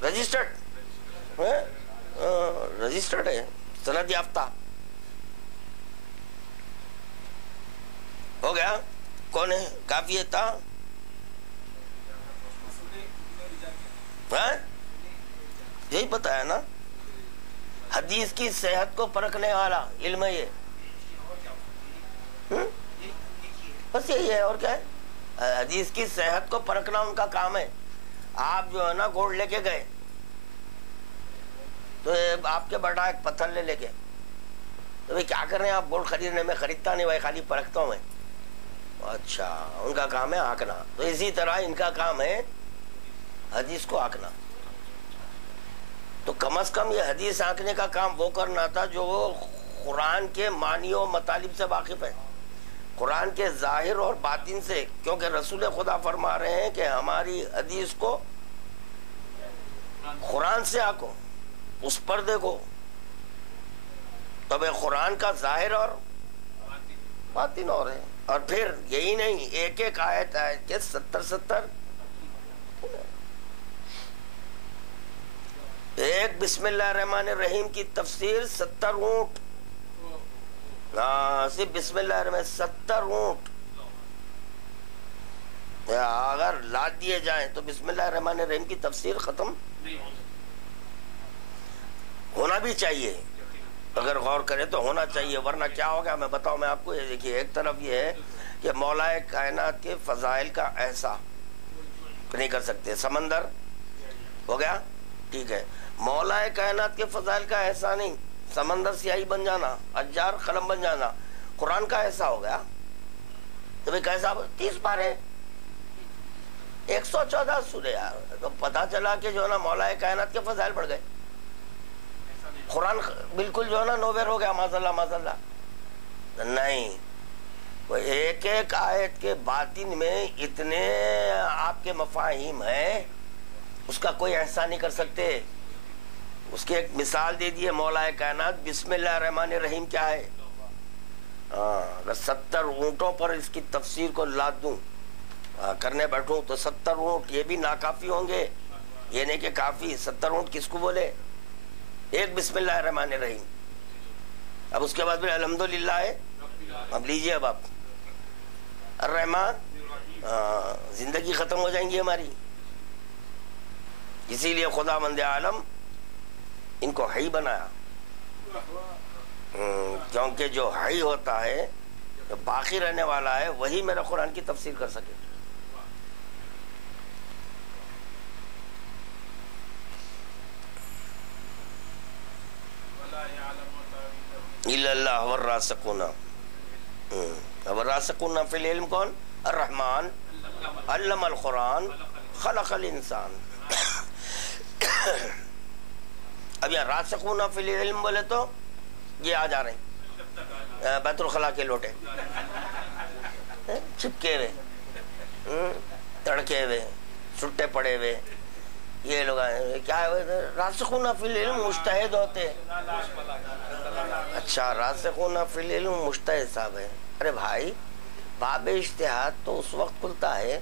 رجسٹرڈ ہے، سند یافتہ. ہو گیا. کون ہے؟ کافی تھا. یہی پتا ہے نا، حدیث کی صحت کو پرکھنے والا علم ہے یہ. بس یہی ہے، اور کیا ہے؟ حدیث کی صحت کو پرکھنا ان کا کام ہے. آپ جو ہے نا گولڈ لے کے گئے تو آپ کے بیٹا ایک پتھر لے کے تو بھائی کیا کر رہے ہیں آپ؟ گولڈ خریدنے میں خریدتا نہیں بھائی، خالی پرکھتا ہوں میں. اچھا، ان کا کام ہے آنکنا. تو اسی طرح ان کا کام ہے حدیث کو آنکنا. تو کم از کم یہ حدیث آنکنے کا کام وہ کرنا تھا جو قرآن کے معنی و مطالب سے واقف ہے، قرآن کے ظاہر اور باطن سے. کیونکہ رسول خدا فرما رہے ہیں کہ ہماری حدیث کو قرآن سے آنکو، اس پر دیکھو. تو بھائی قرآن کا ظاہر اور باطن اور ہے. اور پھر یہی نہیں، ایک ایک آیت کے 70 ایک بسم اللہ الرحمن الرحیم کی تفسیر 70 اونٹ. صرف بسم اللہ الرحمن 70 اونٹ اگر لاد دیے جائیں تو بسم اللہ الرحمن الرحیم کی تفسیر ختم ہونا بھی چاہیے. اگر غور کرے تو ہونا چاہیے، ورنہ کیا ہوگا میں بتاؤں میں آپ کو. یہ دیکھیے، ایک طرف یہ ہے کہ مولا کائنات کے فضائل کا احساس نہیں کر سکتے. سمندر ہو گیا، ٹھیک ہے. مولا کائنات کے فضائل کا احساس نہیں، سمندر سیاہی بن جانا، اشجار قلم بن جانا. قرآن کا ایسا ہو گیا تو بھائی کیسا؟ 30 پارے، 114 سورے. تو پتا چلا کہ جو ہے نا مولا کائنات کے فضائل بڑھ گئے. قرآن بالکل جو ہے نا نویر ہو گیا. ماشاءاللہ ماشاءاللہ نہیں، وہ ایک ایک آیت کے باطن میں اتنے آپ کے مفاہیم ہیں، اس کا کوئی احسان نہیں کر سکتے. اس کی ایک مثال دے دیے مولا کائنات. بسم اللہ الرحمن الرحیم کیا ہے؟ اگر 70 اونٹوں پر اس کی تفسیر کو لاد دوں کرنے بیٹھوں تو 70 اونٹ یہ بھی ناکافی ہوں گے. یہ نہیں کہ کافی. 70 اونٹ کس کو بولے؟ ایک بسم اللہ الرحمن الرحیم. اب اس کے بعد پھر الحمدللہ ہے. اب لیجئے اب آپ الرحمن، زندگی ختم ہو جائیں گی ہماری. اسی لیے خدا مند عالم ان کو حی بنایا، کیونکہ جو حی ہوتا ہے، جو باقی رہنے والا ہے، وہی میرا قرآن کی تفسیر کر سکے. الا اللہ والراسخون. والراسخون فی العلم کون؟ الرحمن علم القرآن خلق الانسان. اب یہاں راسخون فی العلم بولے تو یہ آ جا رہے ہیں بیت الخلا کے لوٹے چپکے ہوئے تڑکے ہوئے چھٹے پڑے ہوئے یہ لوگ کیا ہے راسخون فی العلم مجتہد ہوتے. اچھا راسخون فی العلم مجتہد صاحب ہے. ارے بھائی باب اجتہاد تو اس وقت کھلتا ہے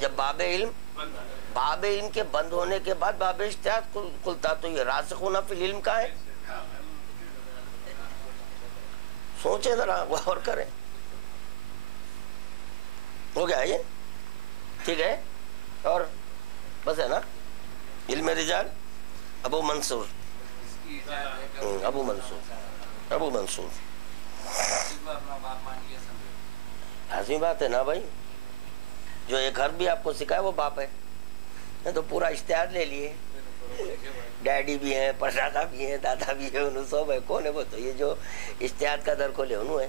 جب باب علم کے بند ہونے کے بعد باب اجتہاد کھلتا. تو یہ راسخون فی العلم کا ہے. سوچیں ذرا غور کریں. ہو گیا یہ ٹھیک ہے. اور بس ہے نا علم رجال ابو منصور لازمی بات ہے نا بھائی. جو ایک حرف بھی آپ کو سکھائے وہ باپ ہے. تو پورا اشتہاد لے لیے. ڈیڈی بھی ہیں پردادا بھی ہیں دادا بھی ہیں انہوں سب ہے. کون ہے وہ تو یہ جو اشتہاد کا در کھولے انہوں ہے.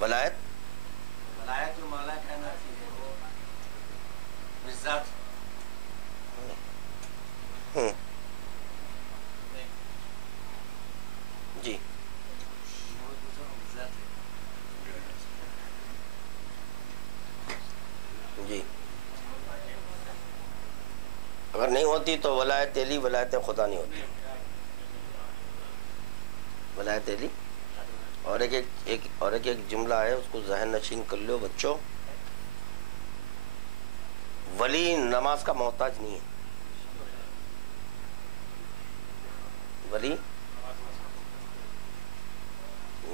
ولایت جو مولا کہنا چاہیے وہ جی جی اگر نہیں ہوتی تو ولایت علی ولایت خدا نہیں ہوتی. ولایت علی اور ایک جملہ ہے اس کو ذہن نشین کر لو بچوں. ولی نماز کا محتاج نہیں ہے. ولی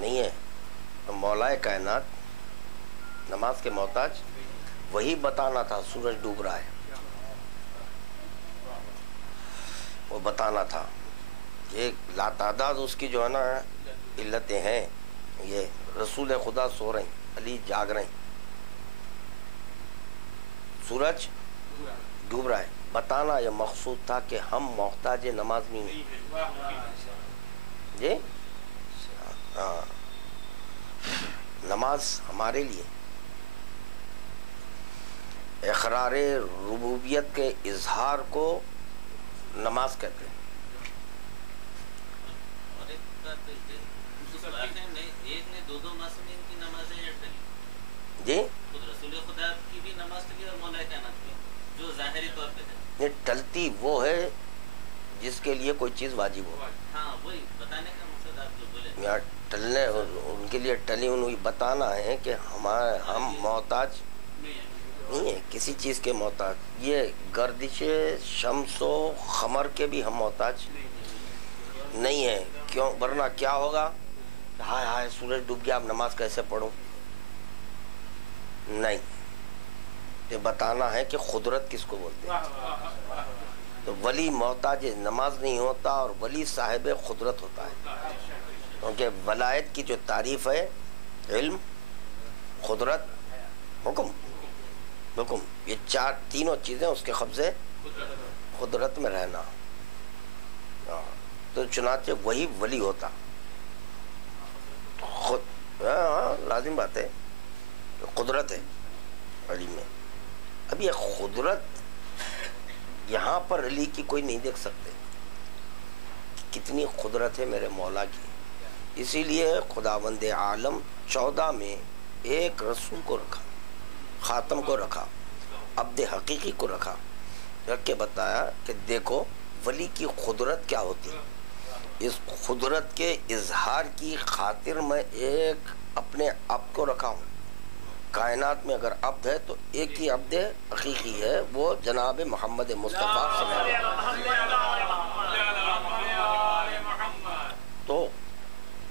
نہیں ہے. مولا کائنات نماز کے محتاج. وہی بتانا تھا سورج ڈوب رہا ہے. وہ بتانا تھا. یہ لاتعداد اس کی جو ہے نا علتیں ہیں. یہ رسول خدا سو رہے ہیں علی جاگ رہے ہیں سورج ڈوب رہا ہے. بتانا یہ مقصود تھا کہ ہم محتاج نماز نہیں ہیں. جی ہاں نماز ہمارے لیے اقرار ربوبیت کے اظہار کو نماز کہتے ہیں. جی یہ ٹلتی وہ ہے جس کے لیے کوئی چیز واجب ہو. یہاں ٹلنے ان کے لیے ٹلی انہیں بتانا ہے کہ ہم محتاج نہیں ہیں کسی چیز کے محتاج. یہ گردش شمس و قمر کے بھی ہم محتاج نہیں ہیں. کیوں ورنہ کیا ہوگا ہائے ہائے سورج ڈوب گیا اب نماز کیسے پڑھوں. نہیں یہ بتانا ہے کہ قدرت کس کو بولتے ہیں. تو ولی محتاج نماز نہیں ہوتا اور ولی صاحب قدرت ہوتا ہے. کیونکہ ولایت کی جو تعریف ہے علم قدرت حکم یہ تینوں چیزیں اس کے قبضے قدرت میں رہنا. تو چنانچہ وہی ولی ہوتا. لازم بات ہے قدرت ہے علی میں. اب یہ قدرت یہاں پر علی کی کوئی نہیں دیکھ سکتے کتنی قدرت ہے میرے مولا کی. اسی لیے خداوند عالم 14 میں ایک رسول کو رکھا خاتم کو رکھا عبد حقیقی کو رکھا رکھ کے بتایا کہ دیکھو ولی کی قدرت کیا ہوتی ہے. اس قدرت کے اظہار کی خاطر میں ایک اپنے عبد کو رکھا ہوں. کائنات میں اگر عبد ہے تو ایک ہی عبد حقیقی ہے وہ جناب محمد مصطفیٰ صلی اللہ علیہ وسلم. تو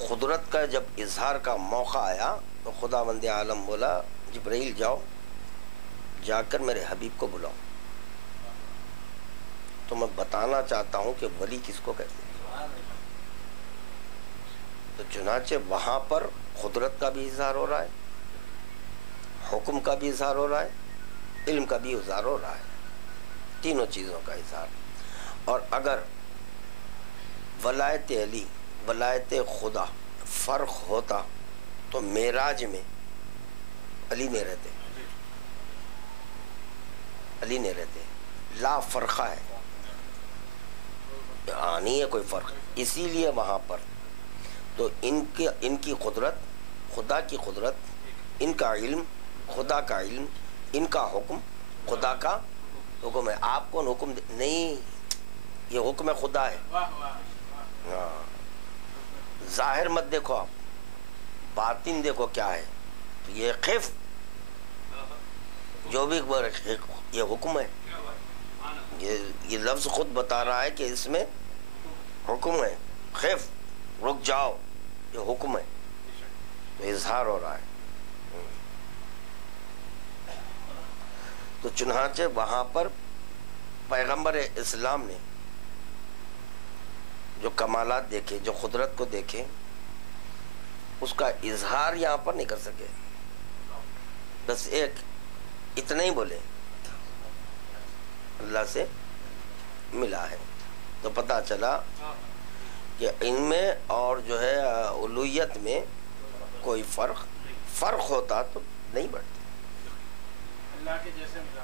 قدرت کا جب اظہار کا موقع آیا تو خداوند عالم بولا جبرائیل جاؤ جا کر میرے حبیب کو بلاؤ. تو میں بتانا چاہتا ہوں کہ ولی کس کو کہتے ہیں. تو چنانچہ وہاں پر قدرت کا بھی اظہار ہو رہا ہے حکم کا بھی اظہار ہو رہا ہے علم کا بھی اظہار ہو رہا ہے. تینوں چیزوں کا اظہار. اور اگر ولایت علی ولایت خدا فرق ہوتا تو معراج میں علی نہیں رہتے، علی نہیں رہتے، لا فرقہ ہے، نہیں ہے کوئی فرق. اسی لیے وہاں پر تو ان کی قدرت خدا کی قدرت، ان کا علم خدا کا علم، ان کا حکم خدا کا حکم ہے. آپ کون حکم نہیں، یہ حکم خدا ہے. ہاں، ظاہر مت دیکھو آپ، باطن دیکھو کیا ہے. یہ خف جو بھی یہ حکم ہے، یہ لفظ خود بتا رہا ہے کہ اس میں حکم ہے. خف رک جاؤ، یہ حکم ہے، تو اظہار ہو رہا ہے. تو چنانچہ وہاں پر پیغمبر اسلام نے جو کمالات دیکھے، جو قدرت کو دیکھے، اس کا اظہار یہاں پر نہیں کر سکے. بس ایک اتنا ہی بولے اللہ سے ملا ہے. تو پتہ چلا کہ ان میں اور جو ہے الوہیت میں کوئی فرق ہوتا تو نہیں بڑھتی. اللہ کے جیسے ملا،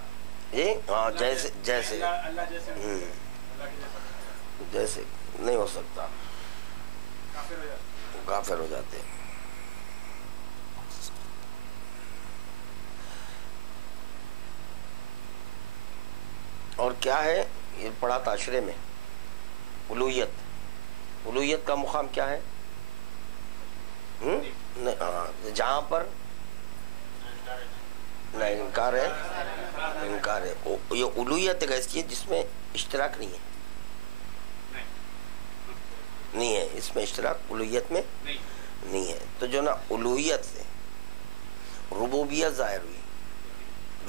ہاں، جیسے اللہ جیسے ملا، اللہ کے جیسا جیسے نہیں ہو سکتا، کافر ہو جاتا. کافر ہو جاتے ہیں. اور کیا ہے یہ پڑھا تھا عشرے میں، الوہیت کا مقام کیا ہے؟ جہاں پر نہ انکار ہے، یہ الوہیت ایک ایسی ہے جس میں اشتراک نہیں ہے، اس میں اشتراک الوہیت میں نہیں ہے. تو جو نا الوہیت سے ربوبیت ظاہر ہوئی،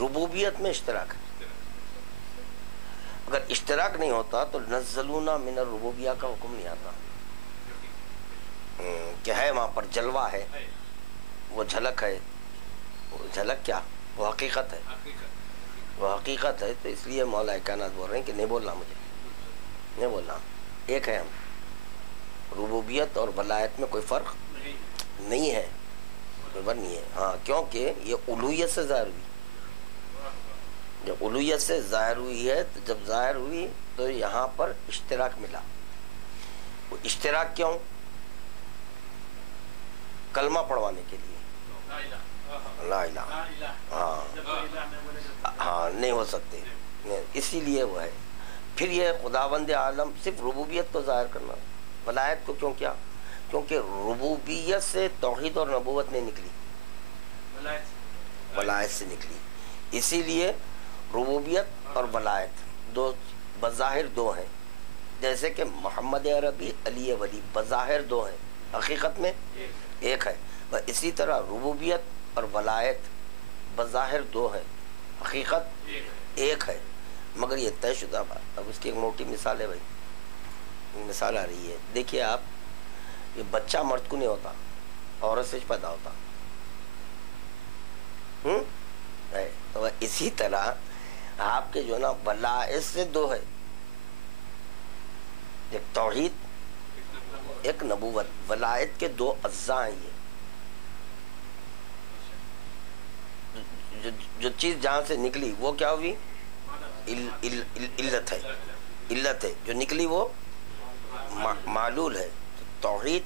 ربوبیت میں اشتراک ہے. اگر اشتراک نہیں ہوتا تو نزلونا من الربوبیہ کا حکم نہیں آتا کہ ہے وہاں پر جلوہ ہے، وہ جھلک ہے. وہ جھلک کیا؟ وہ حقیقت ہے، وہ حقیقت ہے. تو اس لیے مولا کائنات بول رہے ہیں کہ نہیں بولنا، مجھے نہیں بولنا. ایک ہے ہم، ربوبیت اور ولایت میں کوئی فرق نہیں ہے، کوئی فرق نہیں ہے. ہاں، کیونکہ یہ الوہیت سے ظاہر ہوئی، جب الوہیت سے ظاہر ہوئی ہے، تو جب ظاہر ہوئی تو یہاں پر اشتراک ملا. وہ اشتراک کیوں؟ کلمہ پڑھوانے کے لیے، لا الہ، ہاں نہیں ہو سکتے، اسی لیے وہ ہے. پھر یہ خداوند عالم صرف ربوبیت کو ظاہر کرنا، ولایت کو کیوں کیا؟ کیونکہ ربوبیت سے توحید اور نبوت نہیں نکلی، ولایت سے نکلی. اسی لیے ربوبیت اور ولایت دو بظاہر دو ہیں، جیسے کہ محمد عربی علی ولی بظاہر دو ہیں، حقیقت میں ایک ہے. اسی طرح ربوبیت اور ولایت بظاہر دو ہیں، حقیقت ایک ہے، مگر یہ طے شدہ بات. اب اس کی ایک موٹی مثال ہے بھائی، مثال آ رہی ہے. دیکھیے آپ، یہ بچہ مرد کو نہیں ہوتا، عورت سے پیدا ہوتا. تو اسی طرح آپ کے جو نا ولایت سے دو ہے، ایک توحید ایک نبوت. ولایت کے دو اجزاء ہیں. یہ جو چیز جہاں سے نکلی وہ کیا ہوئی؟ علت ہے، علت ہے. جو نکلی وہ معلول ہے. توحید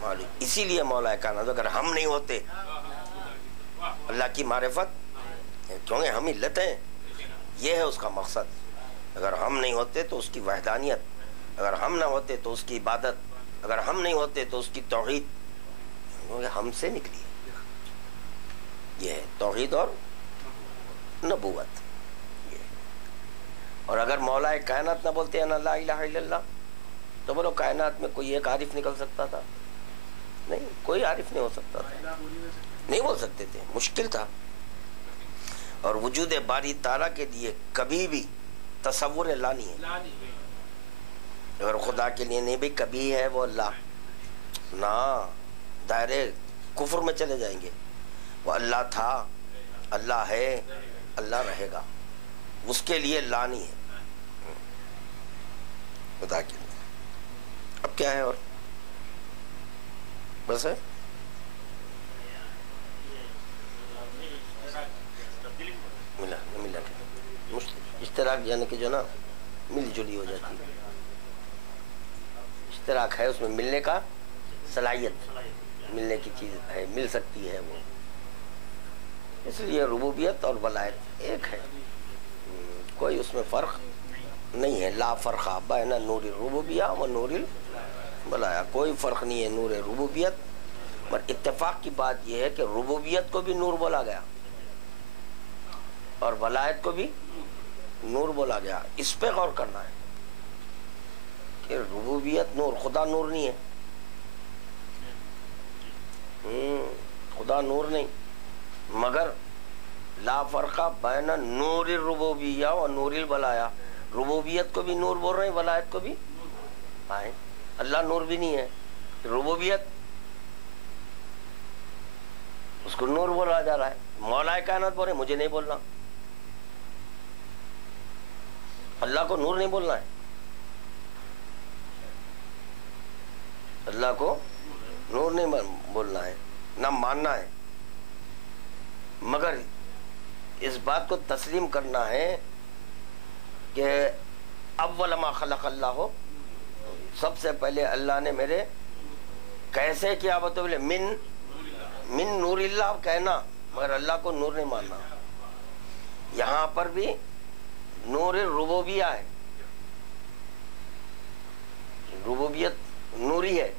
معلول. اسی لیے مولا کائنات اگر ہم نہیں ہوتے اللہ کی معرفت، کیونکہ ہم علت ہیں، یہ ہے اس کا مقصد. اگر ہم نہیں ہوتے تو اس کی وحدانیت، اگر ہم نہ ہوتے تو اس کی عبادت، اگر ہم نہیں ہوتے تو اس کی توحید، کیونکہ ہم سے نکلی. یہ ہے توحید اور نبوت. اور اگر مولا کائنات نہ بولتے ہیں لا الہ الا اللہ، تو بولو کائنات میں کوئی ایک عارف نکل سکتا تھا؟ نہیں، کوئی عارف نہیں ہو سکتا تھا، نہیں بول سکتے تھے، مشکل تھا. اور وجود باری تعالیٰ کے لیے کبھی بھی تصور اللہ نہیں ہے. اگر خدا کے لیے نہیں بھی کبھی ہے وہ اللہ، نہ دائرے کفر میں چلے جائیں گے. وہ اللہ تھا، اللہ ہے، اللہ رہے گا، اس کے لیے لا نہیں ہے خدا کے لیے. اب کیا ہے؟ اور بس ہے اشتراک یعنی کہ جو نا مل جلی ہو جاتی ہے، اشتراک ہے اس میں، ملنے کا صلاحیت، ملنے کی چیز ہے، مل سکتی ہے وہ، اس لیے ربوبیت اور ولایت ایک ہے، کوئی اس میں فرق نہیں ہے. لا فرق بین نور الربوبیہ و نور الولایہ، کوئی فرق نہیں ہے نور ربوبیت. پر اتفاق کی بات یہ ہے کہ ربوبیت کو بھی نور بولا گیا اور ولایت کو بھی نور بولا گیا. اس پہ غور کرنا ہے کہ ربوبیت نور، خدا نور نہیں ہے، خدا نور نہیں، مگر لا فرق بین نور الربوبیہ و نور الولایہ، ربوبیت کو بھی نور بول رہے ہیں، ولایت کو بھی. اللہ نور بھی نہیں ہے، ربوبیت اس کو نور بولا جا رہا ہے. مولا کائنات بول رہے ہیں مجھے نہیں بولنا، اللہ کو نور نہیں بولنا ہے، اللہ کو نور نہیں بولنا ہے، نہ ماننا ہے، مگر اس بات کو تسلیم کرنا ہے کہ اول ما خلق اللہ ہو، سب سے پہلے اللہ نے میرے کیسے کیا بولے من نور اللہ کہنا، مگر اللہ کو نور نہیں ماننا. یہاں پر بھی نور ربوبیہ ہے، ربوبیت نوری ہے،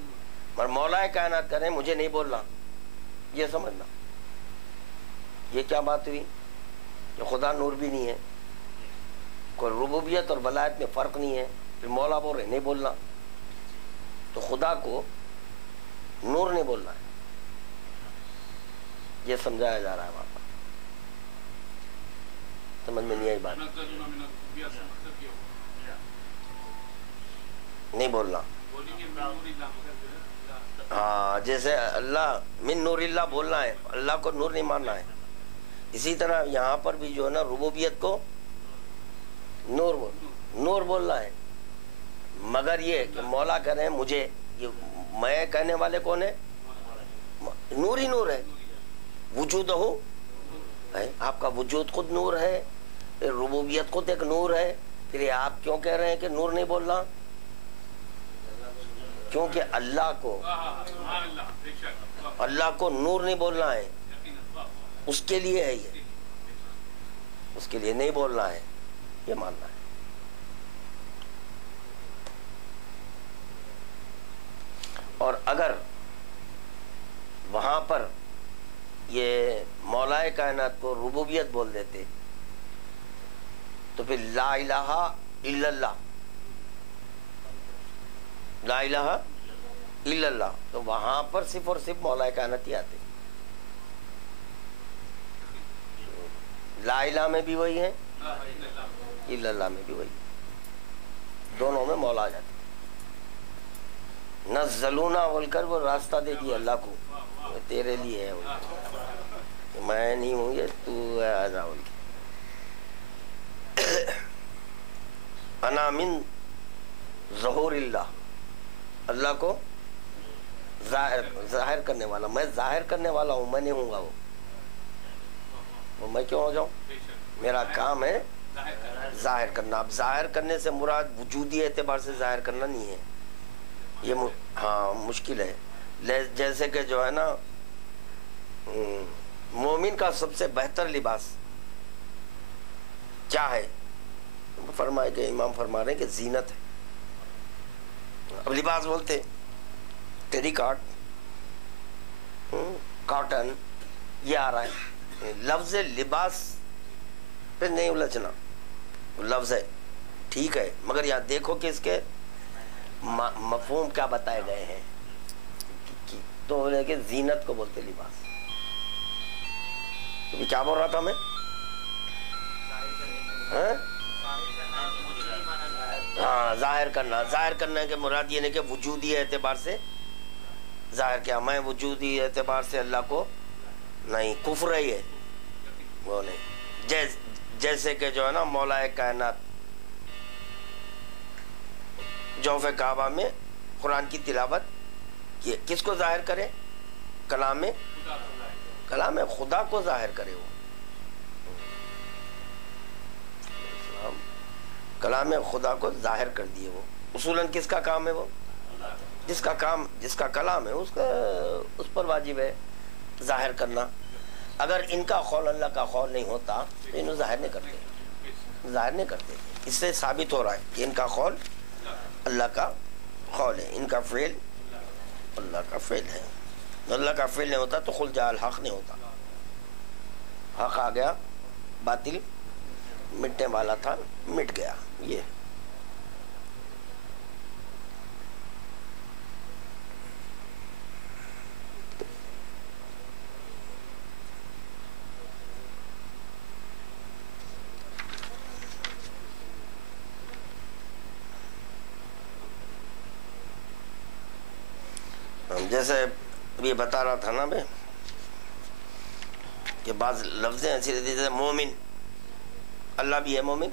مگر مولا کائنات کریں مجھے نہیں بولنا، یہ سمجھنا. یہ کیا بات ہوئی کہ خدا نور بھی نہیں ہے، کوئی ربوبیت اور ولایت میں فرق نہیں ہے، پھر مولا بول رہے نہیں بولنا، تو خدا کو نور نہیں بولنا ہے، یہ سمجھایا جا رہا ہے وہاں پر. سمجھ میں نہیں آئی بات؟ نہیں بولنا، ہاں جیسے اللہ من نور اللہ بولنا ہے، اللہ کو نور نہیں ماننا ہے. اسی طرح یہاں پر بھی جو ہے نا ربوبیت کو نور بولنا ہے، مگر یہ کہ مولا کہہ رہے ہیں مجھے، یہ میں کہنے والے کون ہے؟ نور ہی نور ہے، وجود ہو، آپ کا وجود خود نور ہے، ربوبیت خود ایک نور ہے. پھر یہ آپ کیوں کہہ رہے ہیں کہ نور نہیں بولنا؟ کیونکہ اللہ کو نور نہیں بولنا ہے، اس کے لیے ہے، یہ اس کے لیے نہیں بولنا ہے، یہ ماننا ہے. اور اگر وہاں پر یہ مولا کائنات کو ربوبیت بول دیتے تو پھر لا الہ الا اللہ، لا الہ الا اللہ، تو وہاں پر صرف اور صرف مولا کائنات ہی آتے. لا الہ میں بھی وہی ہے، الا اللہ میں بھی وہی، دونوں میں مولا آ جاتے. نزلونا بول کر وہ راستہ دے دیا اللہ کو، تیرے لیے ہے وہ، میں نہیں ہوں یہ تو ہے آجا بول کے. انا من ظہور اللہ، اللہ کو ظاہر کرنے والا، میں ظاہر کرنے والا ہوں، میں نہیں ہوں گا وہ میں کیوں ہو جاؤں؟ میرا کام ہے ظاہر کرنا. اب ظاہر کرنے سے مراد وجودی اعتبار سے ظاہر کرنا نہیں ہے، یہ ہاں مشکل ہے. جیسے کہ جو ہے نا مومن کا سب سے بہتر لباس کیا ہے؟ فرمائے کہ امام فرما رہے ہیں کہ زینت ہے. اب لباس بولتے ٹیری کاٹن یہ آ رہا ہے، لفظ لباس پہ نہیں الجھنا، لفظ ہے ٹھیک ہے، مگر یہاں دیکھو کہ اس کے مفہوم کیا بتائے گئے ہیں. تو بولے کہ زینت کو بولتے لباس. تو کیا بول رہا تھا میں؟ ہاں ظاہر کرنا، ظاہر کرنے کے مراد یہ نہیں کہ وجودی اعتبار سے ظاہر کیا، میں وجودی اعتبار سے اللہ کو نہیں، کفر ہی ہے وہ نہیں. جیسے کہ جو ہے نا مولا کائنات جوف کعبہ میں قرآن کی تلاوت یہ کس کو ظاہر کرے؟ کلام خدا کو ظاہر کرے وہ. کلام خدا کو ظاہر کر دیے. وہ اصولاً کس کا کام ہے؟ وہ جس کا کلام ہے اس پر واجب ہے ظاہر کرنا. اگر ان کا قول اللہ کا قول نہیں ہوتا تو انہوں ظاہر نہیں کرتے. اس سے ثابت ہو رہا ہے کہ ان کا قول اللہ کا قول ہے, ان کا فعل اللہ کا فعل ہے. اللہ کا فعل نہیں ہوتا تو قل جاء الحق نہیں ہوتا. حق آ گیا, باطل مٹنے والا تھا, مٹ گیا. یہ جیسے ابھی بتا رہا تھا نا میں کہ بعض لفظیں ایسی رہتی جیسے مومن, اللہ بھی ہے مومن.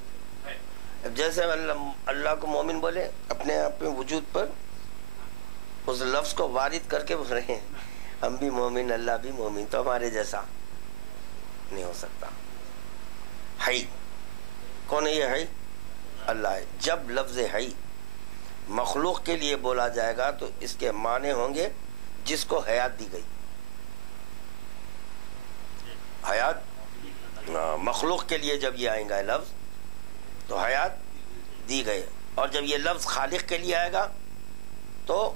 جیسے اللہ کو مومن بولے, اپنے آپ میں وجود پر اس لفظ کو وارد کر کے بول رہے ہیں ہم بھی مومن اللہ بھی مومن, تو ہمارے جیسا نہیں ہو سکتا. حی کون ہے؟ یہ حی اللہ ہے. جب لفظ حی مخلوق کے لیے بولا جائے گا تو اس کے معنی ہوں گے جس کو حیات دی گئی. حیات مخلوق کے لیے جب یہ آئیں گا لفظ تو حیات دی گئی, اور جب یہ لفظ خالق کے لیے آئے گا تو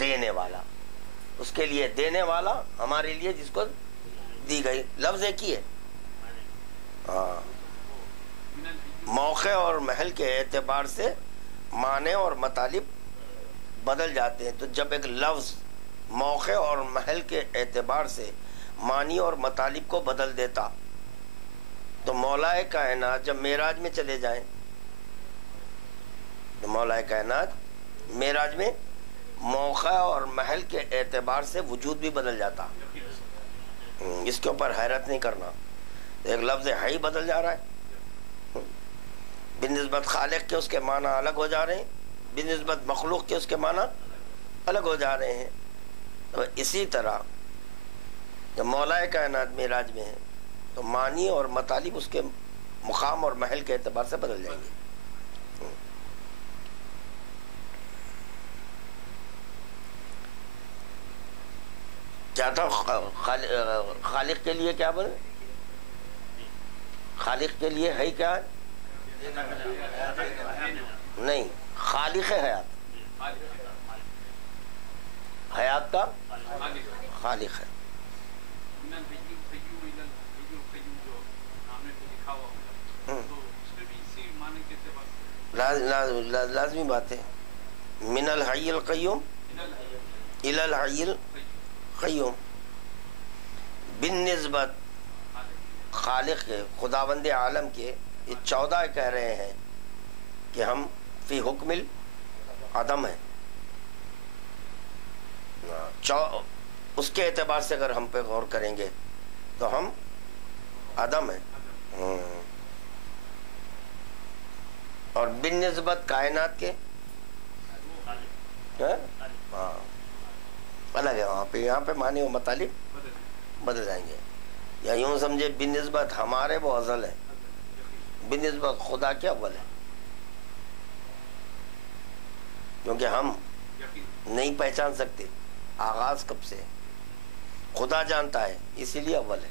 دینے والا, اس کے لیے دینے والا, ہمارے لیے جس کو دی گئی. لفظ ایک ہی ہے. موقع اور محل کے اعتبار سے معنی اور مطالب بدل جاتے ہیں. تو جب ایک لفظ موقع اور محل کے اعتبار سے معنی اور مطالب کو بدل دیتا تو مولا کائنات جب معراج میں چلے جائیں تو مولا کائنات معراج میں موقع اور محل کے اعتبار سے وجود بھی بدل جاتا. اس کے اوپر حیرت نہیں کرنا. ایک لفظ حی بدل جا رہا ہے, بنسبت خالق کے اس کے معنی الگ ہو جا رہے ہیں, بنسبت مخلوق کے اس کے معنی الگ ہو جا رہے ہیں. تو اسی طرح جب مولا کائنات معراج میں ہے تو معنی اور مطالب اس کے مقام اور محل کے اعتبار سے بدل جائیں گے. کیا تھا خالق کے لیے؟ کیا بولے خالق کے لیے ہے کیا ہے؟ نہیں, خالق ہے حیات, حیات کا خالق ہے. لازمی بات ہے. من الحی القیوم الی الحی القیوم, بالنسبت خالق کے خداوند عالم کے یہ 14 کہہ رہے ہیں کہ ہم فی حکم العدم ہیں. اس کے اعتبار سے اگر ہم پہ غور کریں گے تو ہم عدم ہیں. اور بالنسبت کائنات کے الگ ہے. وہاں پہ یہاں پہ معنی و مطالب بدل جائیں گے. یا یوں سمجھے بالنسبت ہمارے وہ ازل ہے, بالنسبت خدا کے اول ہے, کیونکہ ہم نہیں پہچان سکتے آغاز کب سے, خدا جانتا ہے اسی لیے اول ہے.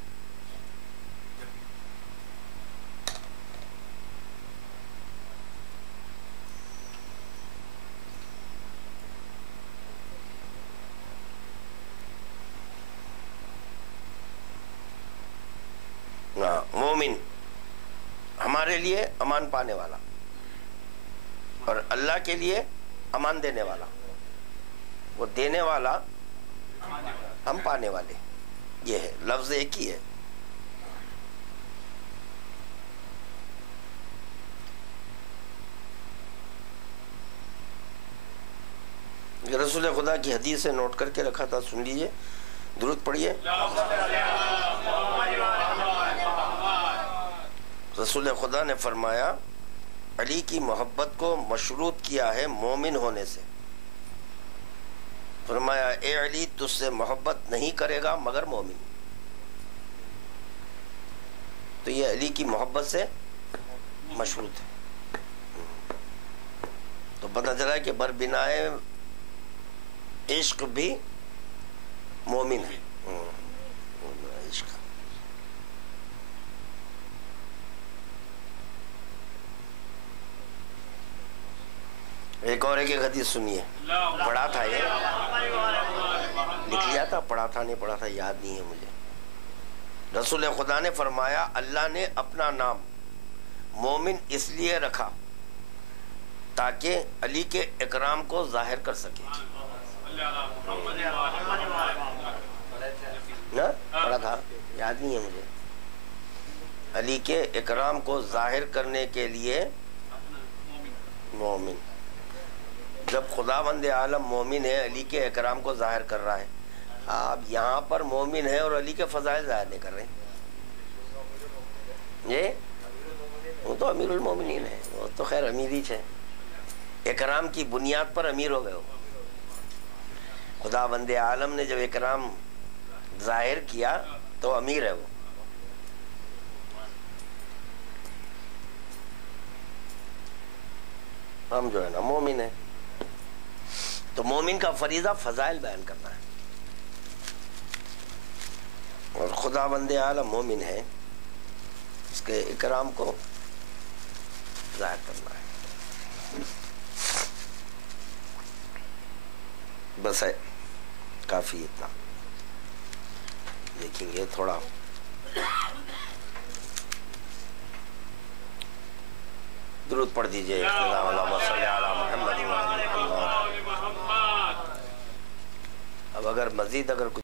مومن ہمارے لیے امان پانے والا اور اللہ کے لیے امان دینے والا. وہ دینے والا, ہم پانے والے. یہ ہے لفظ ایک ہی ہے. رسول خدا کی حدیث سے نوٹ کر کے رکھا تھا, سن لیجئے, درود پڑھیے. رسول خدا نے فرمایا علی کی محبت کو مشروط کیا ہے مومن ہونے سے. فرمایا اے علی تجھ سے محبت نہیں کرے گا مگر مومن. تو یہ علی کی محبت سے مشروط ہے. تو پتہ چلا کہ بر بنائے عشق بھی مومن ہے. عشق ایک اور ایک حدیث سنیے. پڑھا تھا یہ, لکھ لیا تھا, پڑھا تھا نہیں پڑھا تھا یاد نہیں ہے مجھے. رسول خدا نے فرمایا اللہ نے اپنا نام مومن اس لیے رکھا تاکہ علی کے اکرام کو ظاہر کر سکے. نا پڑھا تھا یاد نہیں ہے مجھے. علی کے اکرام کو ظاہر کرنے کے لیے مومن. جب خداوند عالم مومن ہے, علی کے اکرام کو ظاہر کر رہا ہے. آپ یہاں پر مومن ہے اور علی کے فضائل ظاہر نہیں کر رہے ہیں. یہ وہ تو امیر المومنین ہے, وہ تو خیر امیر ہی ہے. اکرام کی بنیاد پر امیر ہو گئے ہو. خداوند عالم نے جب اکرام ظاہر کیا تو امیر ہے وہ. ہم جو ہے نا مومن ہے. تو مومن کا فریضہ فضائل بیان کرنا ہے, اور خداوند عالم مومن ہے, اس کے اکرام کو ظاہر کرنا ہے. بس ہے کافی اتنا. دیکھیں گے تھوڑا درود پڑھ دیجئے. اب اگر مزید کچھ